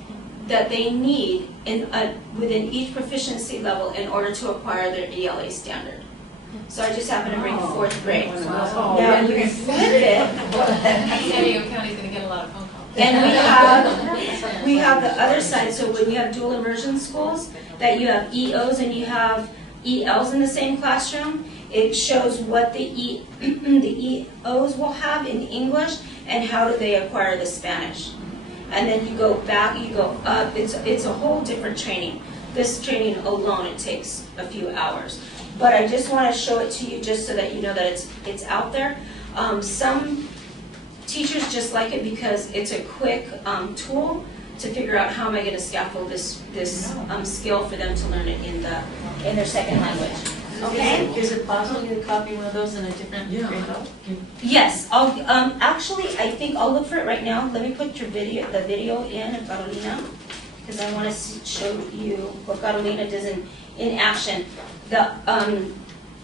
that they need within each proficiency level in order to acquire their ELA standard. So I just happen to bring 4th grade. Now you can flip it. San Diego County's going to get a lot of phone calls. And we have the other side. So when you have dual immersion schools, that you have EOs and you have ELs in the same classroom, it shows what the EOs will have in English and how do they acquire the Spanish. And then you go back, you go up. It's a whole different training. This training alone, it takes a few hours. But I just want to show it to you just so that you know that it's out there. Some teachers just like it because it's a quick tool to figure out how am I going to scaffold this skill for them to learn it in their second language. Okay. Is it possible you to copy one of those in a different grade level? Yes. I'll actually I think I'll look for it right now. Let me put the video in of Carolina because I want to show you what Carolina does in action. The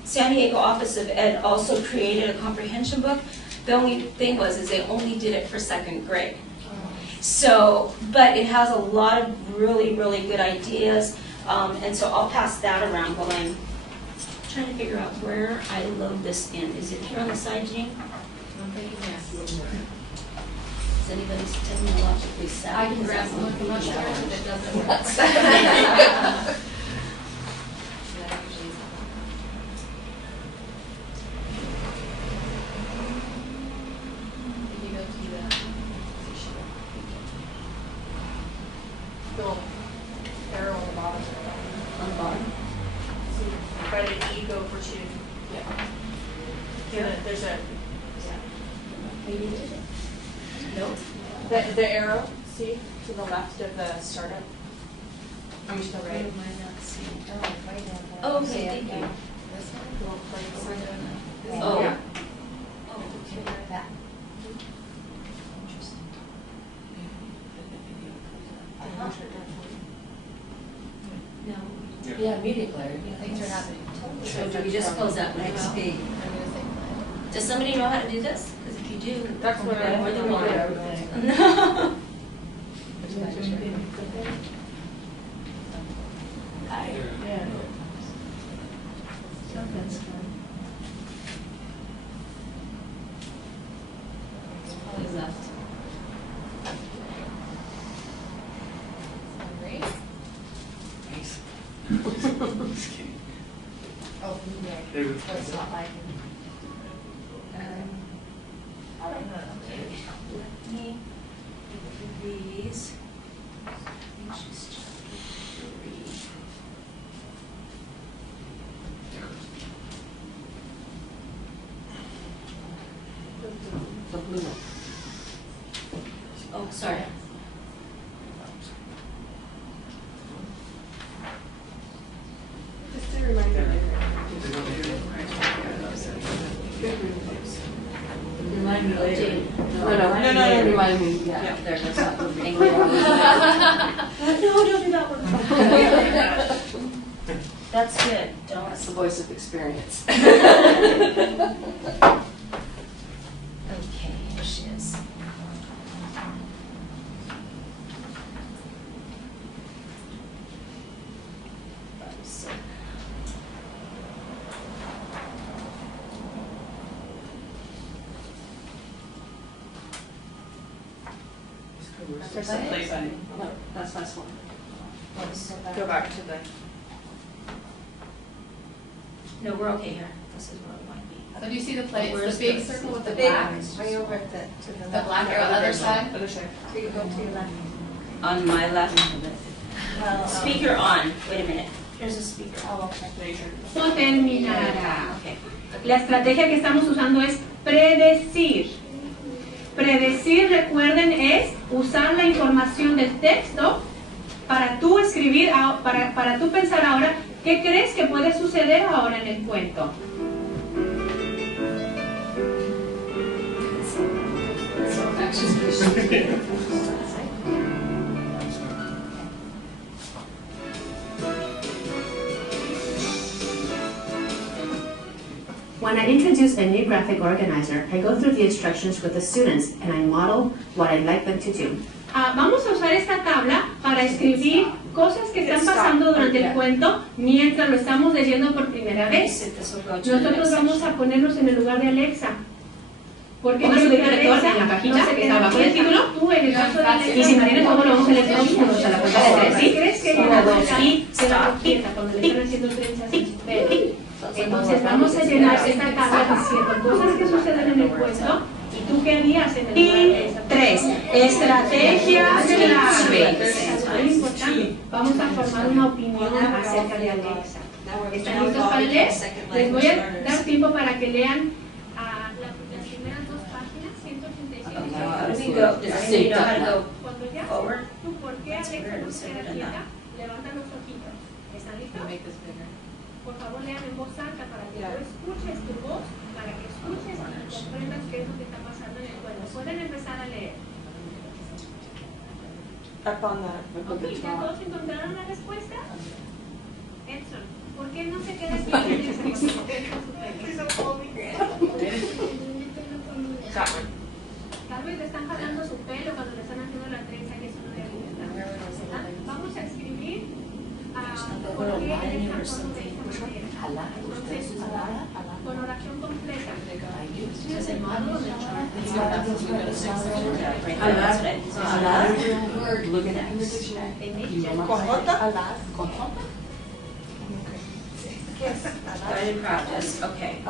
San Diego Office of Ed also created a comprehension book. The only thing is they only did it for 2nd grade. So, but it has a lot of really, really good ideas, and so I'll pass that around while I'm trying to figure out where I load this in. Is it here on the side, Jean? I'm thinking yes. Is anybody technologically savvy? I can grab someone from Australia that doesn't work. That usually is If you go to the little arrow on the bottom. On the bottom? By the E, go for 2. Yeah. Here, there's a, Maybe it is. Nope. the arrow, see, to the left of the startup. Are we still right? Oh, okay, thank you. Oh. Yeah. Oh, okay. That. No. Yeah, media player. Things are happening. So do we just close that with XP? I'm going to say Does somebody know how to do this? Because if you do, That's what I more than one. Everything. No. Yeah. That's fine. Probably left. Great. That's not like Let me look at these. She's chapter 3. the blue one. Oh, sorry. Just a reminder. Remind me later. No, remind me, yeah. Yeah, there, that's not the thing. No, don't do that one. That's good. Don't. That's the voice of experience. Okay, here she is. No, that's last one. Go back to the. No, we're okay here. This is where we want to be. So do you see the plate? Where's It's the big the- circle with the Big, black. are you over at to the The left? black arrow, other side? Other side. So you go to your left. On my left. Well, Speaker on. Wait a minute. Here's a speaker. Oh, okay. No terminará. Okay. La estrategia que estamos usando es predecir. Predecir, recuerden, es usar la información del texto para tú escribir, para tú pensar ahora qué crees que puede suceder ahora en el cuento. When I introduce a new graphic organizer, I go through the instructions with the students and I model what I'd like them to do. Vamos a usar esta tabla para escribir cosas que están pasando durante el cuento mientras lo estamos leyendo por primera vez. Nosotros vamos a ponernos en el lugar de Alexa. Porque Póngase nuestra de lector Alexa en la cajita no se que queda está abajo del quieta. título. Tú en el caso de Alexa. Y si no tienes todo, lo vamos a leer todos juntos a la cuenta de 3, ¿sí? ¿Crees que Uno, dos, ahí se da quieta cuando le están haciendo trenzas en su pelo? Entonces vamos a llenar esta tabla diciendo cosas que suceden en el cuento y tú qué harías en el lugar de esa. 3. Estrategias clave. Es muy importante. Vamos a formar una opinión acerca de Alexa. ¿Están listos para leer? Les voy a dar tiempo para que lean las primeras dos páginas, 187. Cuando ya tú, ¿por qué Alexa no se queda quieta? Levanta los ojitos. ¿Están listos? Por favor, lean en voz alta para que tú escuches tu voz, para que escuches y comprendas qué es lo que está pasando en el cuento. Pueden empezar a leer. Up on the. Ok, ¿ya todos encontraron la respuesta? Edson, ¿por qué no se queda quieta en esa Tal vez le están jalando su pelo cuando le están haciendo la trenza, que eso no le gusta. Vamos a escribir por qué Alexa actuó de esta manera. Entonces, con oración completa. Guided practice. Okay.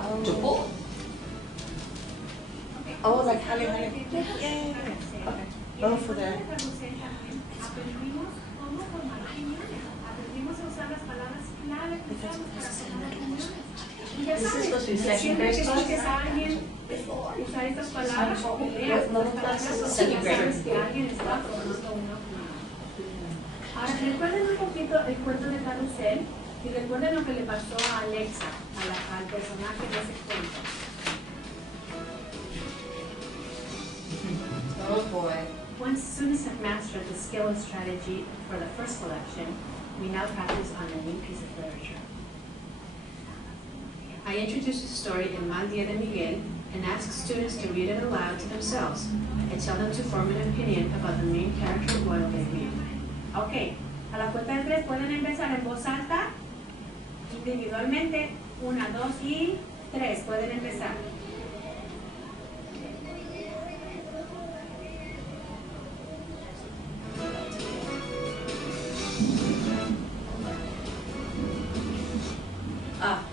Oh, like Halle. Yeah. Okay. Oh, for the. Aprendimos cómo formar opiniones. Aprendimos a usar las palabras clave que usamos para formar opiniones. Y ya sabes, siempre que escuches a alguien usar estas palabras o que leas estas palabras, ya sabes que alguien está formando una opinión. Ahora, recuerden un poquito el cuento de Carrusel y recuerden lo que le pasó a Alexa, al personaje de ese cuento. Oh boy. Once students have mastered the skill and strategy for the first selection, we now practice on a new piece of literature. I introduce the story in Mal Dia de Miguel and ask students to read it aloud to themselves. I tell them to form an opinion about the main character while they read. Ok, a la cuenta de 3 pueden empezar en voz alta, individualmente, 1, 2 y 3 pueden empezar.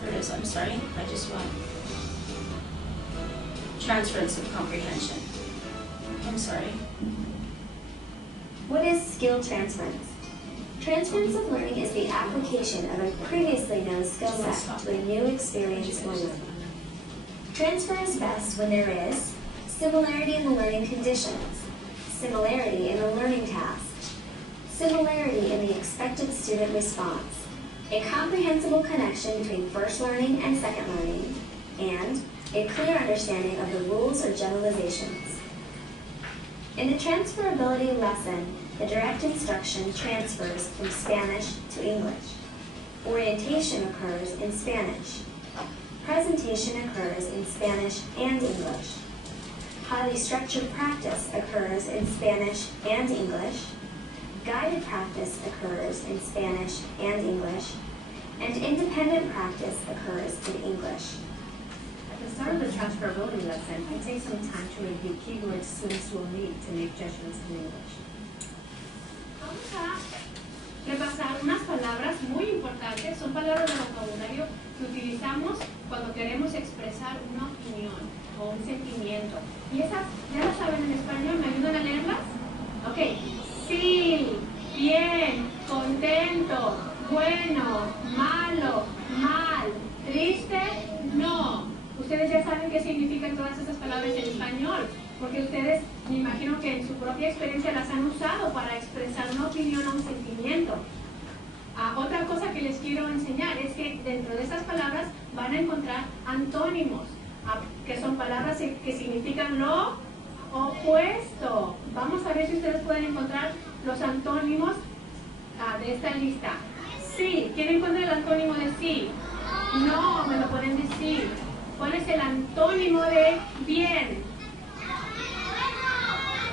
There it is. I'm sorry. I transference of comprehension. I'm sorry. What is skill transference? Transference of learning is the application of a previously known skill set to a new experience or learning. Transfer is best when there is similarity in the learning conditions, similarity in the learning task, similarity in the expected student response, a comprehensible connection between first learning and second learning, and a clear understanding of the rules or generalizations. In the transferability lesson, the direct instruction transfers from Spanish to English. Orientation occurs in Spanish. Presentation occurs in Spanish and English. Highly structured practice occurs in Spanish and English. Guided practice occurs in Spanish and English. And independent practice occurs in English. At the start of the transferability lesson, I take some time to review keywords students will need to make judgments in English. Vamos a repasar unas palabras muy importantes, son palabras de vocabulario que utilizamos cuando queremos expresar una opinión o un sentimiento. Y esas, ¿ya las saben en español? ¿Me ayudan a leerlas? Ok. Sí, bien, contento, bueno, malo, mal, triste, no. Ustedes ya saben qué significan todas esas palabras en español, porque ustedes, me imagino que en su propia experiencia las han usado para expresar una opinión o un sentimiento. Otra cosa que les quiero enseñar es que dentro de estas palabras van a encontrar antónimos, que son palabras que significan lo opuesto. Vamos a ver si ustedes pueden encontrar los antónimos de esta lista. Sí, ¿quién encuentra el antónimo de sí? No, me lo pueden decir. ¿Cuál es el antónimo de bien?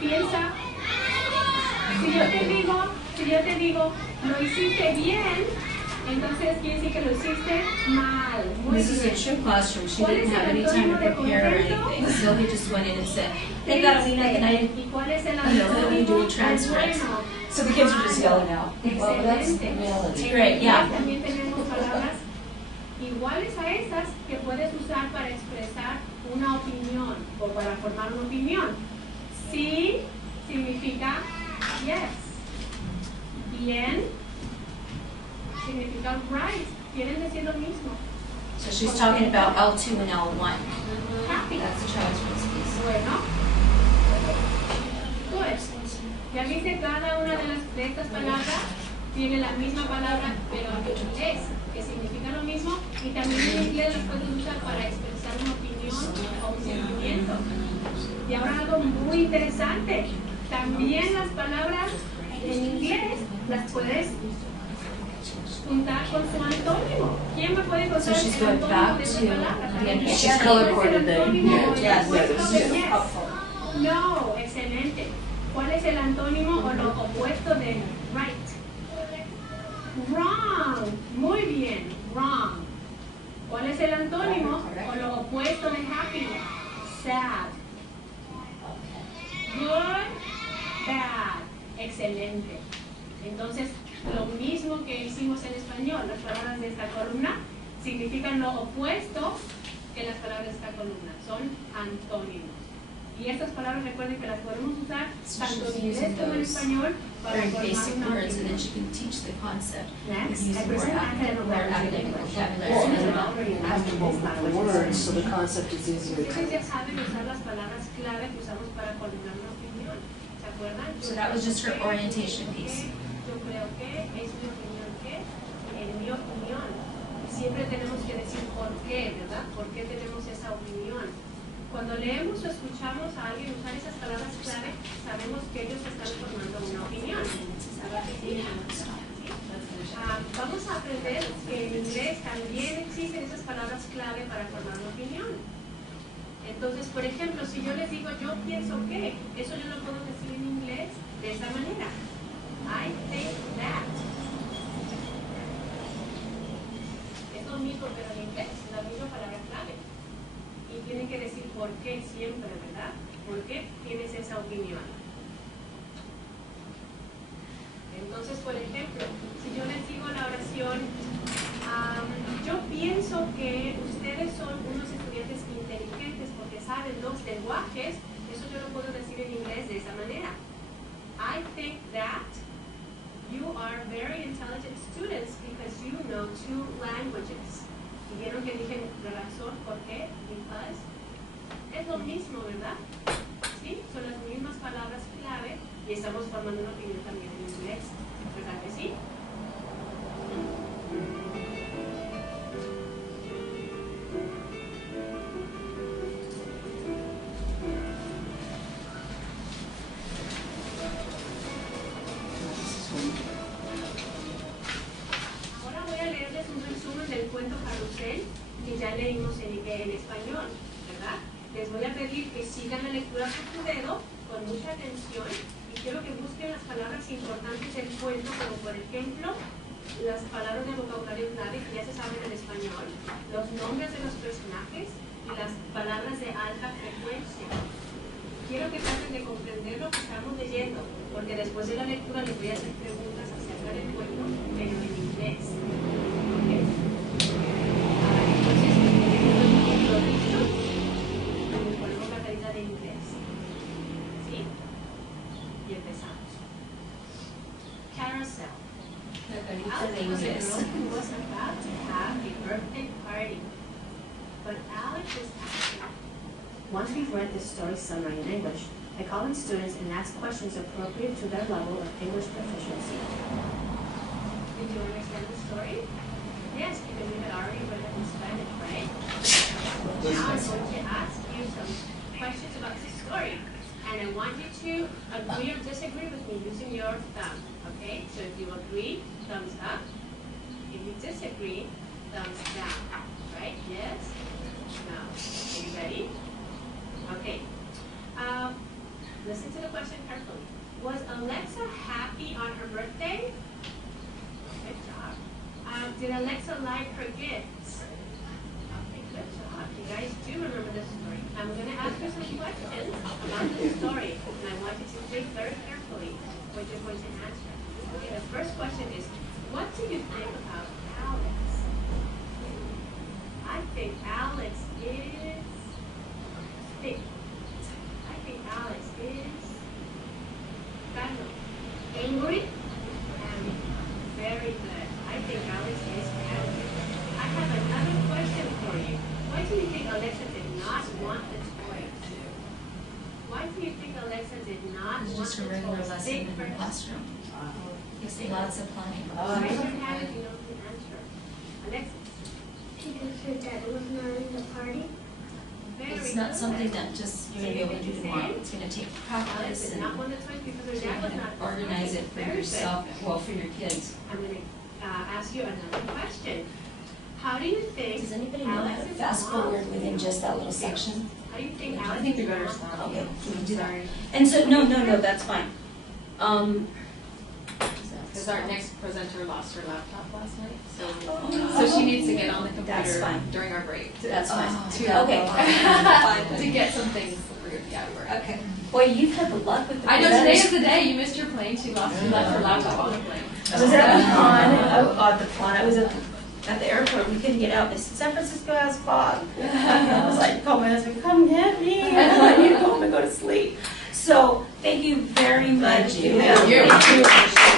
Piensa. Si yo te digo, lo hiciste bien, entonces quiere decir que lo hiciste mal. Muy This is a bien. true classroom. She ¿Cuál didn't es have el any time to antónimo de prepare or contento? anything. So he just went in and said, hey Carolina, can I? ¿Y cuál es el You know, then we do antónimo a transference. de bueno? So the kids are just yelling out. Well, that's Excelente. reality. Great, yeah. También tenemos palabras iguales a estas que puedes usar para expresar una opinión o para formar una opinión. Sí significa yes. Bien significa right. Quieren decir lo mismo. So she's talking about L2 and L1. Happy. That's the transference piece. Bueno. Good. Ya viste, cada una de estas palabras tiene la misma palabra, pero en inglés, que significa lo mismo, y también en inglés las puedes usar para expresar una opinión o un sentimiento. Y ahora algo muy interesante, también las palabras en inglés las puedes juntar con su antónimo. ¿Quién me puede contar So she's el going antónimo back de esa to palabra? the end. She's color-coded ¿Cuál es el the antónimo o el yes. opuesto de yes? Upfront. No, excelente. ¿Cuál es el antónimo o lo opuesto de right? Wrong. Muy bien, wrong. ¿Cuál es el antónimo o lo opuesto de happy? Sad. Good, bad. Excelente. Entonces, lo mismo que hicimos en español, las palabras de esta columna significan lo opuesto que las palabras de esta columna. Son antónimos. Y estas palabras recuerden que las podemos usar tanto en inglés como en español para Very formar basic una words, and opinión. then she can teach the concept. Next, Use I more present academic academic vocabulary. Have to multiple words, so the concept is easier Ustedes to. ya saben usar las palabras clave que usamos para columnar una opinión. ¿Se acuerdan? So that was just her orientation piece. Yo creo que, es mi opinión que, en mi opinión. Siempre tenemos que decir por qué, ¿verdad? ¿Por qué tenemos esa opinión? Cuando leemos o escuchamos a alguien usar esas palabras clave, sabemos que ellos están formando una opinión. Vamos a aprender que en inglés también existen esas palabras clave para formar una opinión. Entonces, por ejemplo, si yo les digo yo pienso que, eso yo lo puedo decir en inglés de esta manera. I think that. Es lo mismo, pero en inglés, la misma palabra clave. Y tienen que decir por qué siempre, ¿verdad? ¿Por qué tienes esa opinión? Entonces, por ejemplo, si yo les digo la oración, yo pienso que ustedes son unos very intelligent students because you know 2 languages. Y vieron que dije la razón, ¿por qué? Because. Es lo mismo, ¿verdad? ¿Sí? Son las mismas palabras clave y estamos formando una opinión también en inglés. ¿Verdad que sí? Ahora voy a leerles un resumen del cuento Carrusel que ya leímos en español, ¿verdad? Les voy a pedir que sigan la lectura con su dedo, con mucha atención, y quiero que busquen las palabras importantes del cuento, como por ejemplo, las palabras de vocabulario clave que ya se saben en español, los nombres de los personajes y las palabras de alta frecuencia. Quiero que traten de comprender lo que estamos leyendo, porque después de la lectura les voy a hacer preguntas acerca del cuento, pero en inglés. ¿Ok? Entonces, lo dicho, nos ponemos la carita de inglés. ¿Sí? Y empezamos. Carousel. La carita Alice de was a inglés. girl who was about to have a birthday party, but Alex was asking, Once we've read this story summary in English, I call in students and ask questions appropriate to their level of English proficiency. did you understand the story? Yes, because we had already read it in Spanish, right? Now I'm going to ask you some questions about the story. And I want you to agree or disagree with me using your thumb, okay? So if you agree, thumbs up. If you disagree, thumbs down, right? Yes? No. Are you ready? Okay. Listen to the question carefully. Was Alexa happy on her birthday? Good job. Did Alexa like her gifts? Okay, good job. You guys do remember this story. I'm going to ask you some questions about this story, and I want you to think very carefully what you're going to answer. Okay, the first question is, what do you think about Alex? I think Alex is thick. I think Alex is angry and very good. I think Alex is happy. I have another question for you. Why do you think Alexa did not want the toys? Why do you think Alexa did not It's want just a the regular toys? lesson Think in the first. classroom. You see lots of planning. Raise your hand if you know the answer. Alexis. Because her dad was not in the party. Very It's not good. something that just you're gonna be able to do tomorrow. It's gonna take Alex practice did and not want the toys because her you're dad was gonna not. organize it for Very good. yourself, well, for your kids. I'm going to ask you another question. How do you think Does anybody know how to Alex's fast mom forward within just that little section? How do you think Alex's I think we better mom stop. Okay, we can do that. And so, no, that's fine. Because our next presenter lost her laptop last night, Oh. so she needs to get on the That's computer fine. during our break. That's fine. To get some things approved, yeah, we were. Okay. Boy, you've had the luck with the I know, today presenters. is the day, you missed your plane, she left her laptop on the plane. I was at the pond, I was at the airport, we couldn't get out, they said, San Francisco has fog. I was like, call my husband, come get me, I need to go home and go to sleep. So, thank you very much. Thank you. Thank you.